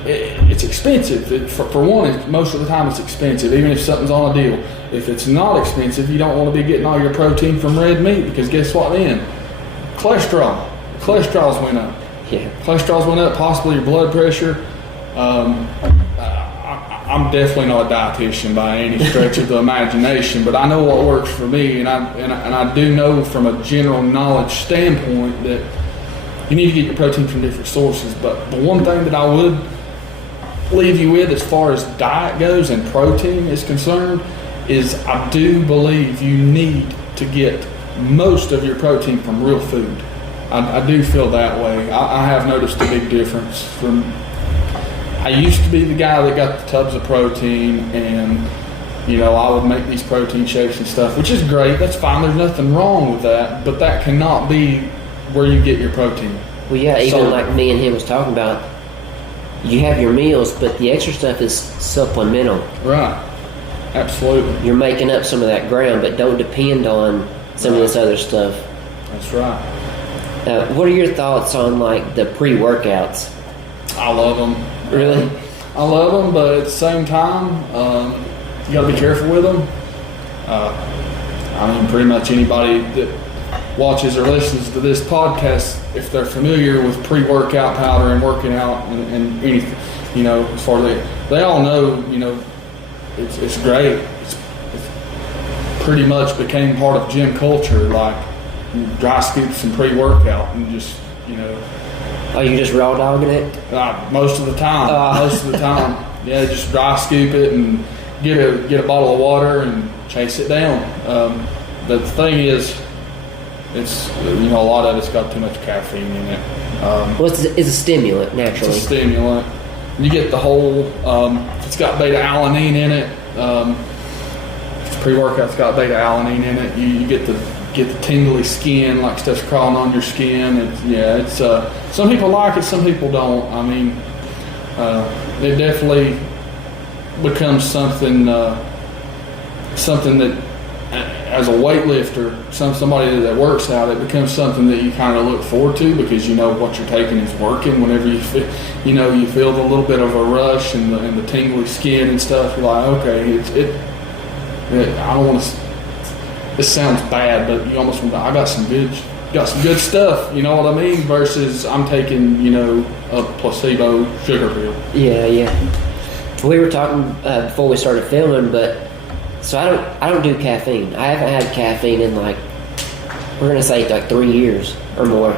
It's expensive. For one, most of the time it's expensive, even if something's on a deal. If it's not expensive, you don't want to be getting all your protein from red meat, because guess what then? Cholesterol's went up. Yeah. Cholesterol's went up, possibly your blood pressure. I'm definitely not a dietitian by any stretch of the imagination, but I know what works for me, and I do know from a general knowledge standpoint that you need to get your protein from different sources. But the one thing that I would leave you with as far as diet goes and protein is concerned is I do believe you need to get most of your protein from real food. I do feel that way. I have noticed a big difference from. I used to be the guy that got the tubs of protein, and I would make these protein shakes and stuff, which is great. That's fine. There's nothing wrong with that, but that cannot be where you get your protein. Well, yeah, even like me and him was talking about, you have your meals, but the extra stuff is supplemental. Right. Absolutely. You're making up some of that ground, but don't depend on some of this other stuff. That's right. What are your thoughts on like the pre-workouts? I love them. Really? I love them, but at the same time, you got to be careful with them. Pretty much anybody that watches or listens to this podcast, if they're familiar with pre-workout powder and working out and anything, as far as they all know, it's great. It's pretty much became part of gym culture, like dry scoops and pre-workout and just, Oh, you just raw dogging it? Most of the time. Yeah, just dry scoop it and get a bottle of water and chase it down. But the thing is, it's a lot of it's got too much caffeine in it. It's a stimulant, naturally. It's a stimulant. You get the whole. It's got beta alanine in it. Pre-workout's got beta alanine in it. You get the tingly skin, like stuff's crawling on your skin. It's some people like it, some people don't. It definitely becomes something that as a weightlifter, somebody that works out, it becomes something that you kind of look forward to, because what you're taking is working. Whenever you feel, you feel a little bit of a rush and the tingly skin and stuff, you're like, okay, I don't want to. This sounds bad, but you almost want to. I got some good stuff. You know what I mean? Versus I'm taking a placebo sugar pill. Yeah. We were talking before we started filming, but so I don't do caffeine. I haven't had caffeine in we're gonna say 3 years or more.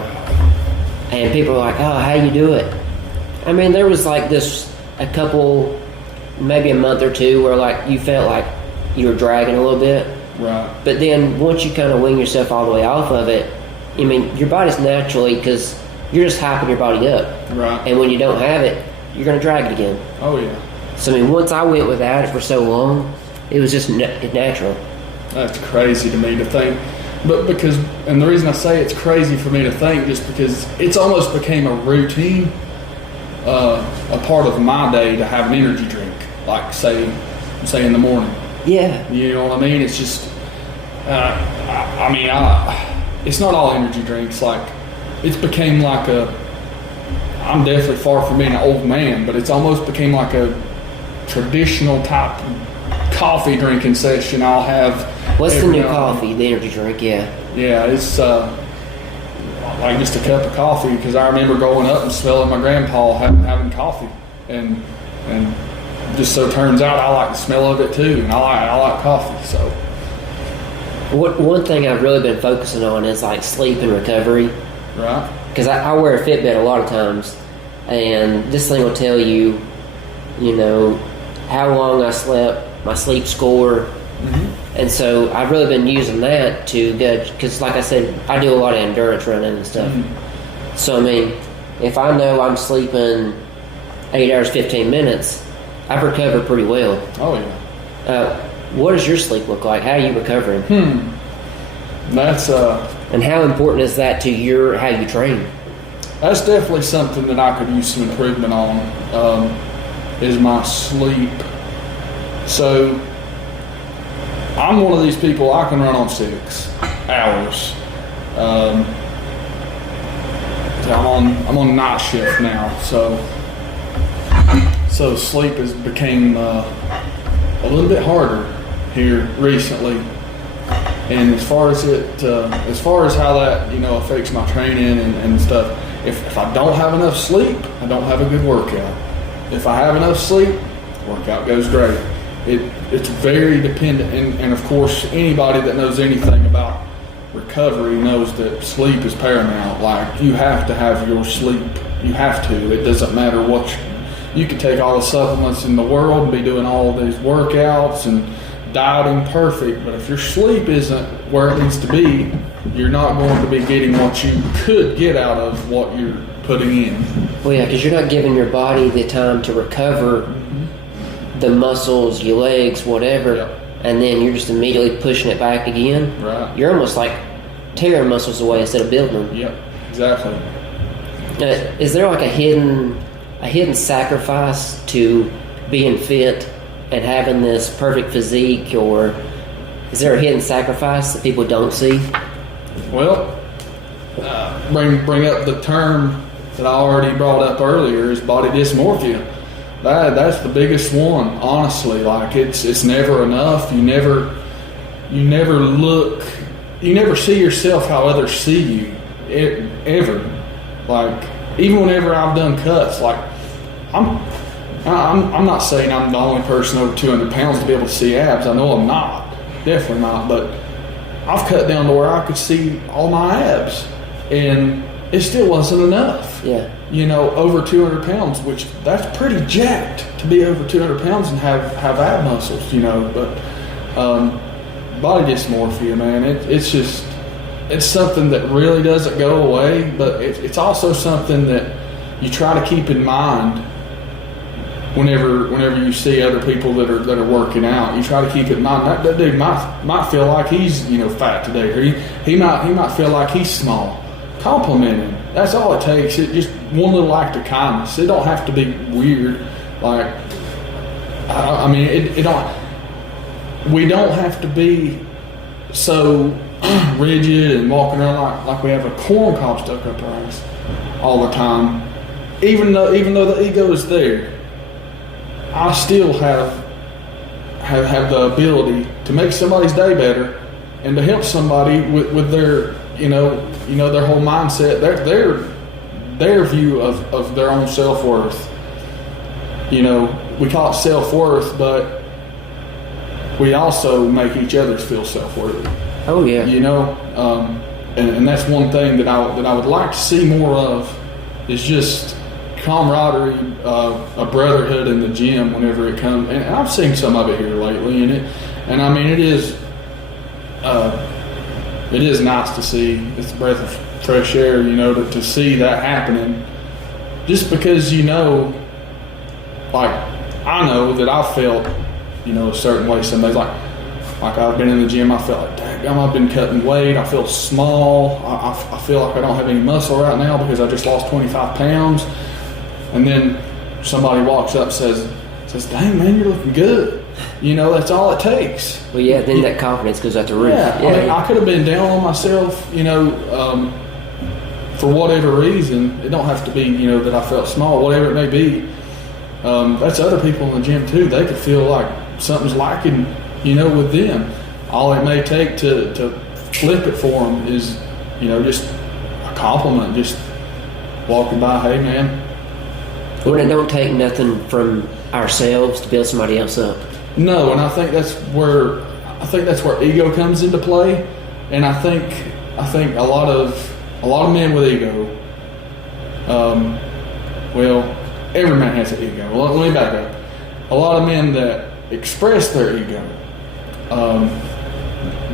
And people are like, oh, how you do it? There was this a couple, maybe a month or two where you felt like you were dragging a little bit. Right. But then once you kind of wing yourself all the way off of it, your body's naturally, because you're just hyping your body up. Right. And when you don't have it, you're going to drag it again. Oh, yeah. So, once I went without it for so long, it was just natural. That's crazy to me to think. And the reason I say it's crazy for me to think, just because it's almost became a routine, a part of my day to have an energy drink, say in the morning. Yeah. You know what I mean? It's just, it's not all energy drinks. It's became I'm definitely far from being an old man, but it's almost became like a traditional type coffee drinking session I'll have. What's the new coffee? The energy drink, yeah. Yeah, it's just a cup of coffee, because I remember growing up and smelling my grandpa having coffee, and just so turns out I like the smell of it too, and I like coffee. So, one thing I've really been focusing on is sleep and recovery. Right. Because I wear a Fitbit a lot of times, and this thing will tell you, how long I slept, my sleep score, and so I've really been using that to judge. Because, like I said, I do a lot of endurance running and stuff. So if I know I'm sleeping 8 hours 15 minutes. I've recovered pretty well. Oh, yeah. What does your sleep look like? How are you recovering? That's and how important is that to how you train? That's definitely something that I could use some improvement on. Is my sleep. So I'm one of these people, I can run on 6 hours, I'm on night shift now, so sleep has became a little bit harder here recently. And as far as how that affects my training and stuff, if I don't have enough sleep, I don't have a good workout. If I have enough sleep, workout goes great. It's very dependent, and of course anybody that knows anything about recovery knows that sleep is paramount. Like, you have to have your sleep. You have to. It doesn't matter what you can take all the supplements in the world and be doing all these workouts and dieting perfect, but if your sleep isn't where it needs to be, you're not going to be getting what you could get out of what you're putting in. Well, yeah, because you're not giving your body the time to recover the muscles, your legs, whatever, Yep. and then you're just immediately pushing it back again. Right. You're almost like tearing muscles away instead of building them. Yep, exactly. Is there like a hidden sacrifice to being fit and having this perfect physique, or is there a hidden sacrifice that people don't see? Well, bring up the term that I already brought up earlier, is body dysmorphia. That's the biggest one, honestly. Like, it's never enough. You never see yourself how others see you, ever. Like, even whenever I've done cuts, like, I'm not saying I'm the only person over 200 pounds to be able to see abs. I know I'm not. Definitely not. But I've cut down to where I could see all my abs, and it still wasn't enough. Yeah. Over 200 pounds, which that's pretty jacked to be over 200 pounds and have ab muscles, But body dysmorphia, man, it's something that really doesn't go away, but it's also something that you try to keep in mind whenever you see other people that are working out. You try to keep in mind that dude might feel like he's fat today, or he might feel like he's small. Compliment him. That's all it takes. It just one little act of kindness. It don't have to be weird. Like, we don't have to be so rigid and walking around like we have a corn cob stuck up our ass all the time. Even though the ego is there, I still have the ability to make somebody's day better and to help somebody with their their whole mindset, their view of their own self-worth. We call it self-worth, but we also make each other feel self-worthy. Oh yeah. And that's one thing that I would like to see more of, is just camaraderie, a brotherhood in the gym whenever it comes. And I've seen some of it here lately, it is nice to see. It's a breath of fresh air, to see that happening. Just because, like, I know that I felt, a certain way some days. Like I've been in the gym, I felt like, damn, I've been cutting weight. I feel small. I feel like I don't have any muscle right now because I just lost 25 pounds. And then somebody walks up and says, dang, man, you're looking good. That's all it takes. Well, yeah, then that confidence goes out the roof. Yeah. I could have been down on myself, for whatever reason. It don't have to be, that I felt small, whatever it may be. That's other people in the gym too. They could feel like something's lacking, with them. All it may take to flip it for them is, just a compliment, just walking by, hey, man. Well, it don't take nothing from ourselves to build somebody else up. No, and I think that's where ego comes into play, and I think a lot of men with ego. Well, every man has an ego. Well, let me back up. A lot of men that express their ego,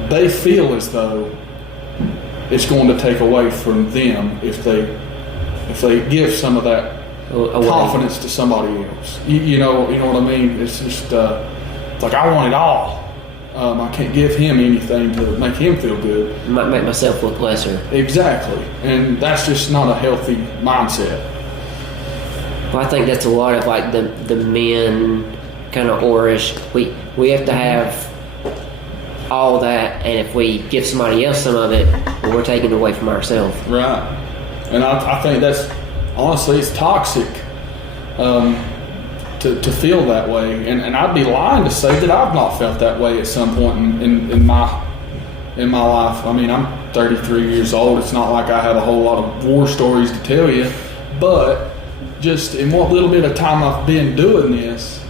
they feel as though it's going to take away from them if they give some of that confidence to somebody else. You know what I mean? It's just it's like, I want it all. I can't give him anything to make him feel good. It might make myself look lesser. Exactly, and that's just not a healthy mindset. Well, I think that's a lot of like the men kind of orish. We have to have all that, and if we give somebody else some of it, well, we're taking it away from ourselves. Right. And I think that's, honestly, it's toxic to feel that way. And I'd be lying to say that I've not felt that way at some point in my life. I mean, I'm 33 years old. It's not like I have a whole lot of war stories to tell you, but just in what little bit of time I've been doing this,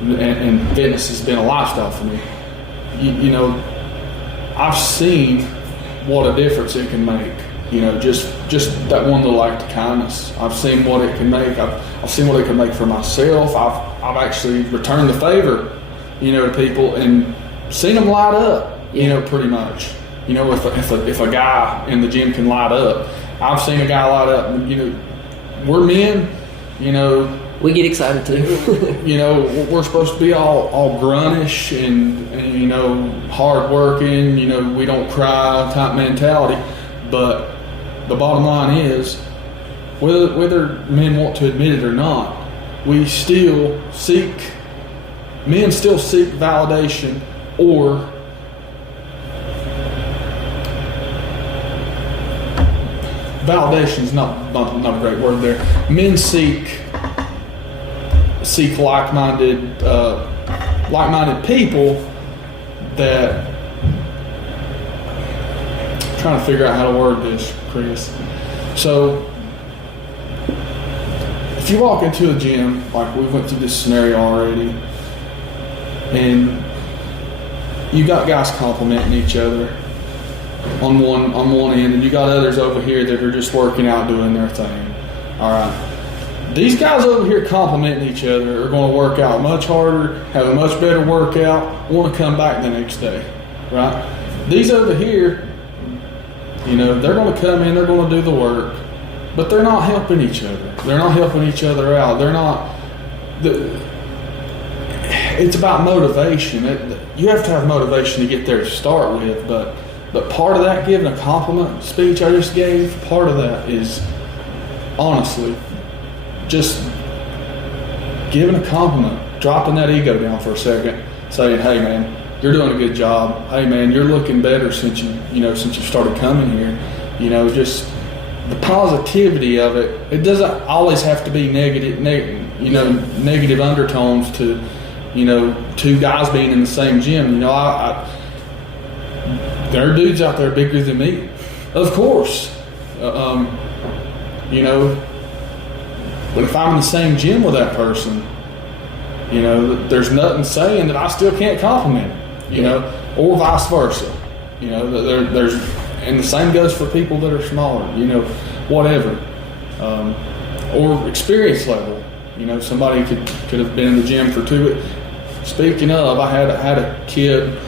and fitness has been a lifestyle for me, you know, I've seen what a difference it can make. You know, just that one little act of kindness. I've seen what it can make. I've seen what it can make for myself. I've actually returned the favor, you know, to people and seen them light up. You know, pretty much. You know, if a guy in the gym can light up, I've seen a guy light up. You know, we're men. You know, we get excited too. You know, we're supposed to be all gruntish and you know, hard working. You know, we don't cry type mentality. But the bottom line is, whether men want to admit it or not, men still seek validation, or validation's not a great word there. Men seek like-minded people that. I'm trying to figure out how to word this, Chris. So, if you walk into a gym, like we went through this scenario already, and you got guys complimenting each other on one end, and you got others over here that are just working out, doing their thing. All right. These guys over here complimenting each other are going to work out much harder, have a much better workout, want to come back the next day, right? These over here, you know, they're going to come in, they're going to do the work, but they're not helping each other. They're not helping each other out. They're not. It's about motivation. You have to have motivation to get there to start with, but part of that, giving a compliment speech I just gave, part of that is honestly just giving a compliment, dropping that ego down for a second, saying, "Hey man, you're doing a good job. Hey man, you're looking better since you started coming here." You know, just the positivity of it. It doesn't always have to be negative undertones to, you know, two guys being in the same gym. You know, there are dudes out there bigger than me, of course. You know, but if I'm in the same gym with that person, you know, there's nothing saying that I still can't compliment him. You know, or vice versa. You know, there's, and the same goes for people that are smaller. You know, whatever, or experience level. You know, somebody could have been in the gym for 2. Speaking of, I had a kid.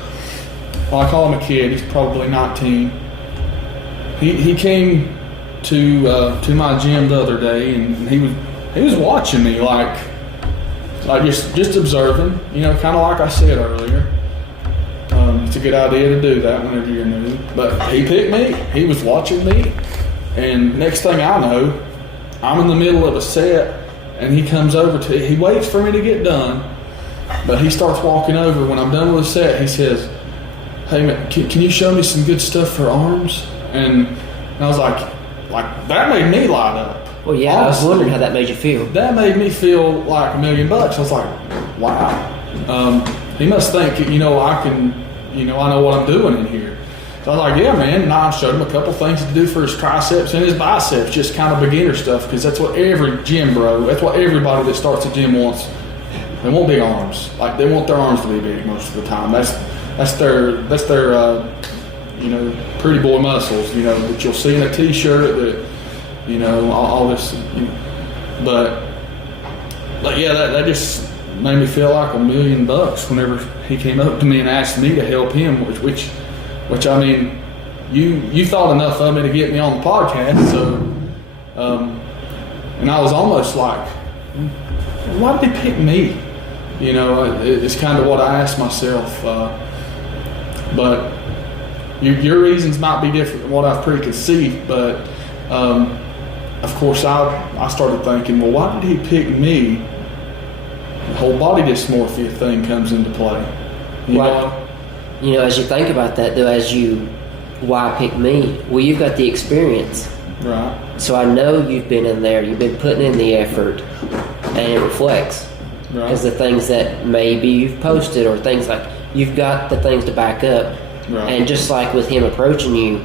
Well, I call him a kid. He's probably 19. He came to my gym the other day, and he was watching me like just observing. You know, kind of like I said earlier. It's a good idea to do that whenever you're new. But he picked me. He was watching me. And next thing I know, I'm in the middle of a set, and he comes over he waits for me to get done, but he starts walking over. When I'm done with the set, he says, "Hey man, can you show me some good stuff for arms?" And I was like that made me light up. Well, yeah, honestly, I was wondering how that made you feel. That made me feel like $1 million. I was like, wow. He must think, you know, I know what I'm doing in here. So I was like, yeah, man. And I showed him a couple things to do for his triceps and his biceps, just kind of beginner stuff, because that's what every gym bro, that's what everybody that starts a gym wants. They want big arms. Like, they want their arms to be big most of the time. That's their you know, pretty boy muscles, you know, that you'll see in a t-shirt, that, you know, all this, you know. But yeah, that just made me feel like $1 million whenever he came up to me and asked me to help him, which I mean, you thought enough of me to get me on the podcast, so and I was almost like, why did they pick me? You know, it's kind of what I asked myself. But your reasons might be different than what I've preconceived, but of course I started thinking, well, why did he pick me? The whole body dysmorphia thing comes into play. You know, as you think about that, though, why pick me? Well, you've got the experience. Right. So I know you've been in there, you've been putting in the effort, and it reflects. Right. Because the things that maybe you've posted or things like, you've got the things to back up. Right. And just like with him approaching you,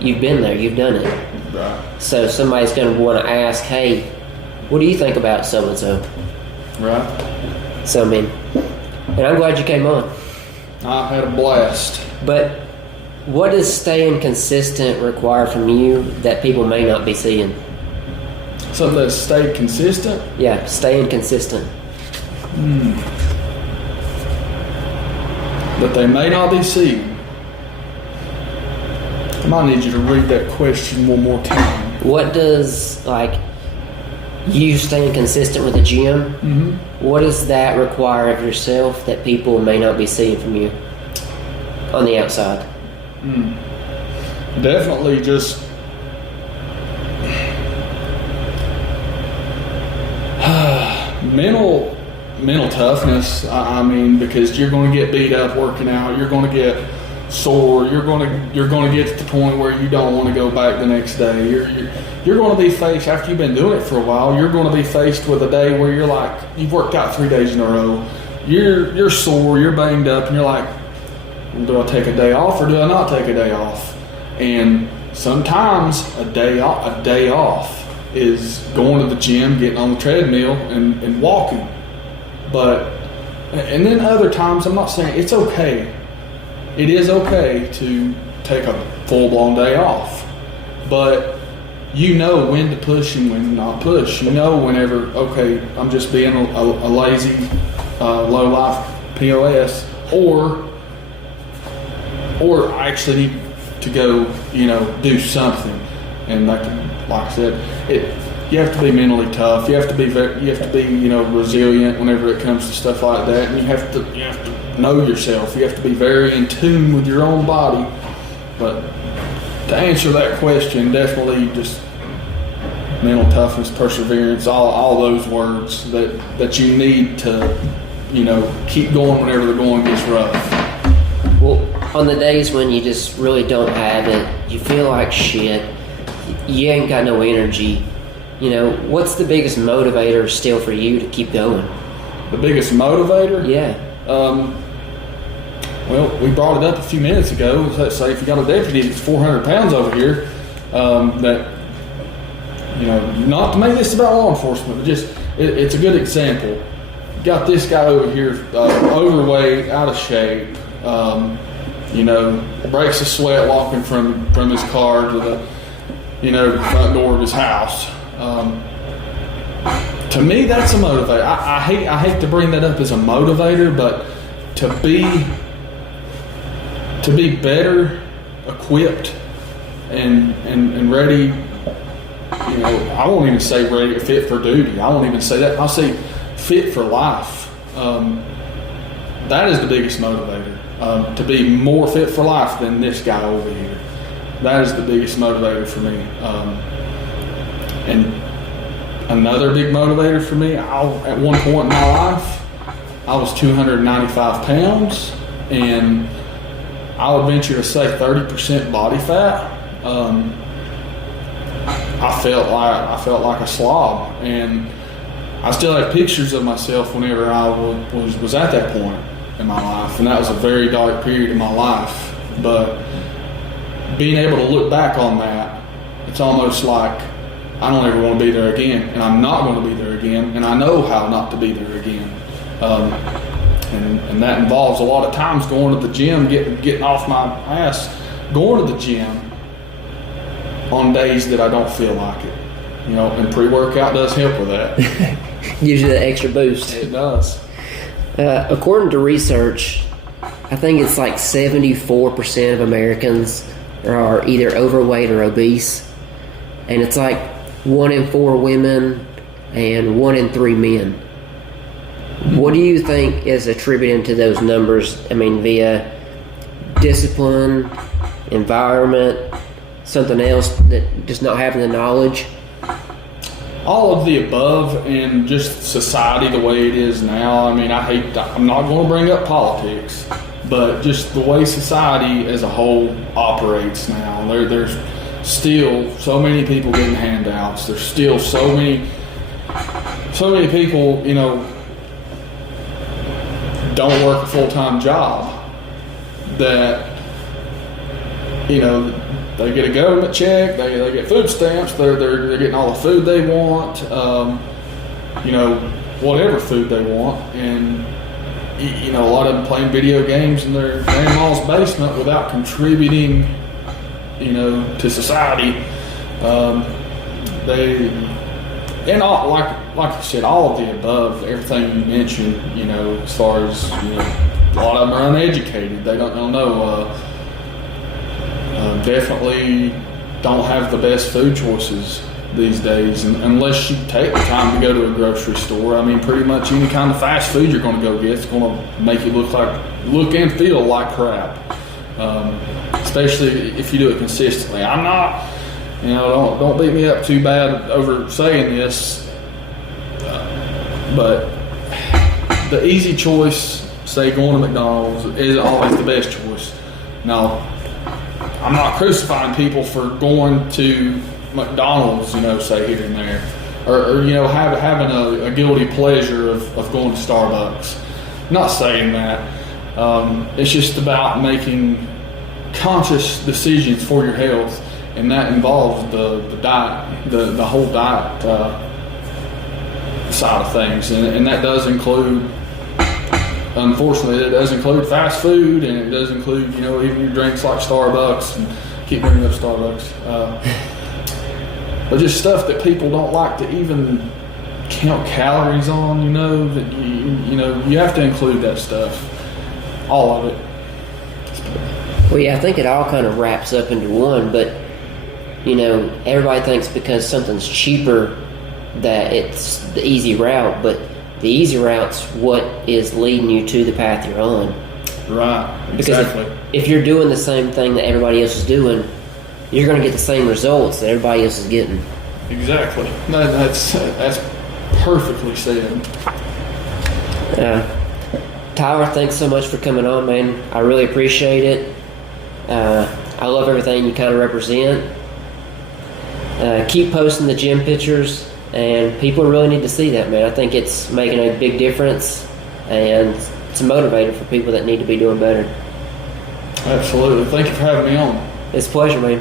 you've been there, you've done it. Right. So somebody's going to want to ask, hey, what do you think about so-and-so? Right. So, and I'm glad you came on. I had a blast. But what does staying consistent require from you that people may not be seeing? Something that stayed consistent? Yeah, staying consistent. That they may not be seeing. I might need you to read that question one more time. What does, you staying consistent with the gym, what does that require of yourself that people may not be seeing from you on the outside? Definitely just mental toughness. I mean, because you're going to get beat up working out, you're going to get sore, you're going to get to the point where you don't want to go back the next day. You're going to be faced, after you've been doing it for a while, you're going to be faced with a day where you're like, you've worked out 3 days in a row, you're sore, you're banged up, and you're like, well, do I take a day off or do I not take a day off? And sometimes a day off is going to the gym, getting on the treadmill, and walking. And then other times, I'm not saying it's okay. It is okay to take a full-blown day off. But you know when to push and when not push. You know whenever, okay, I'm just being a lazy, low-life POS, or I actually need to go, do something. And like I said, you have to be mentally tough. You have to be resilient whenever it comes to stuff like that. And you have to know yourself. You have to be very in tune with your own body. But to answer that question, definitely just mental toughness, perseverance, all those words that you need to, keep going whenever the going gets rough. Well, on the days when you just really don't have it, you feel like shit, you ain't got no energy, what's the biggest motivator still for you to keep going? The biggest motivator? Yeah. Well, we brought it up a few minutes ago. Let's say if you got a deputy that's 400 pounds over here, not to make this about law enforcement, but just it's a good example. You got this guy over here, overweight, out of shape, breaks a sweat walking from his car to the front door of his house. To me, that's a motivator. I hate to bring that up as a motivator, but to be better equipped and ready. I won't even say ready or fit for duty. I won't even say that. I'll say fit for life. That is the biggest motivator. To be more fit for life than this guy over here. That is the biggest motivator for me. And another big motivator for me, at one point in my life, I was 295 pounds, and I would venture to say 30% body fat. I felt like a slob, and I still have pictures of myself whenever I was at that point in my life, and that was a very dark period in my life. But being able to look back on that, it's almost like I don't ever want to be there again, and I'm not going to be there again, and I know how not to be there again. And that involves a lot of times going to the gym, getting off my ass, going to the gym on days that I don't feel like it. And pre-workout does help with that. Gives you the extra boost. It does. According to research, I think it's like 74% of Americans are either overweight or obese. And it's like 1 in 4 women and 1 in 3 men. What do you think is attributed to those numbers? I mean, via discipline, environment, something else that just not having the knowledge? All of the above, and just society the way it is now. I mean, I'm not going to bring up politics, but just the way society as a whole operates now, there's still so many people getting handouts. There's still so many people, don't work a full-time job that, they get a government check, they get food stamps, they're getting all the food they want, whatever food they want, and a lot of them playing video games in their grandma's basement without contributing, to society. All, like you said, all of the above, everything you mentioned, as far as, a lot of them are uneducated. They don't know. Definitely don't have the best food choices these days, unless you take the time to go to a grocery store. I mean, pretty much any kind of fast food you're going to go get, it's going to make you look and feel like crap. Especially if you do it consistently. I'm not, don't beat me up too bad over saying this, but the easy choice, say going to McDonald's, isn't always the best choice. Now, I'm not crucifying people for going to McDonald's, say here and there, or having a guilty pleasure of going to Starbucks. I'm not saying that. It's just about making conscious decisions for your health, and that involves the diet, the whole diet side of things, and that does include, unfortunately, it does include fast food, and it does include, even your drinks like Starbucks, and keep bringing up Starbucks, but just stuff that people don't like to even count calories on, that you have to include that stuff, all of it. Well, yeah, I think it all kind of wraps up into one, but, everybody thinks because something's cheaper that it's the easy route, but the easy route's what is leading you to the path you're on. Right, because exactly. If you're doing the same thing that everybody else is doing, you're going to get the same results that everybody else is getting. Exactly. That's perfectly said. Tyler, thanks so much for coming on, man. I really appreciate it. I love everything you kind of represent. Keep posting the gym pictures, and people really need to see that, man. I think it's making a big difference, and it's a motivator for people that need to be doing better. Absolutely. Thank you for having me on. It's a pleasure, man.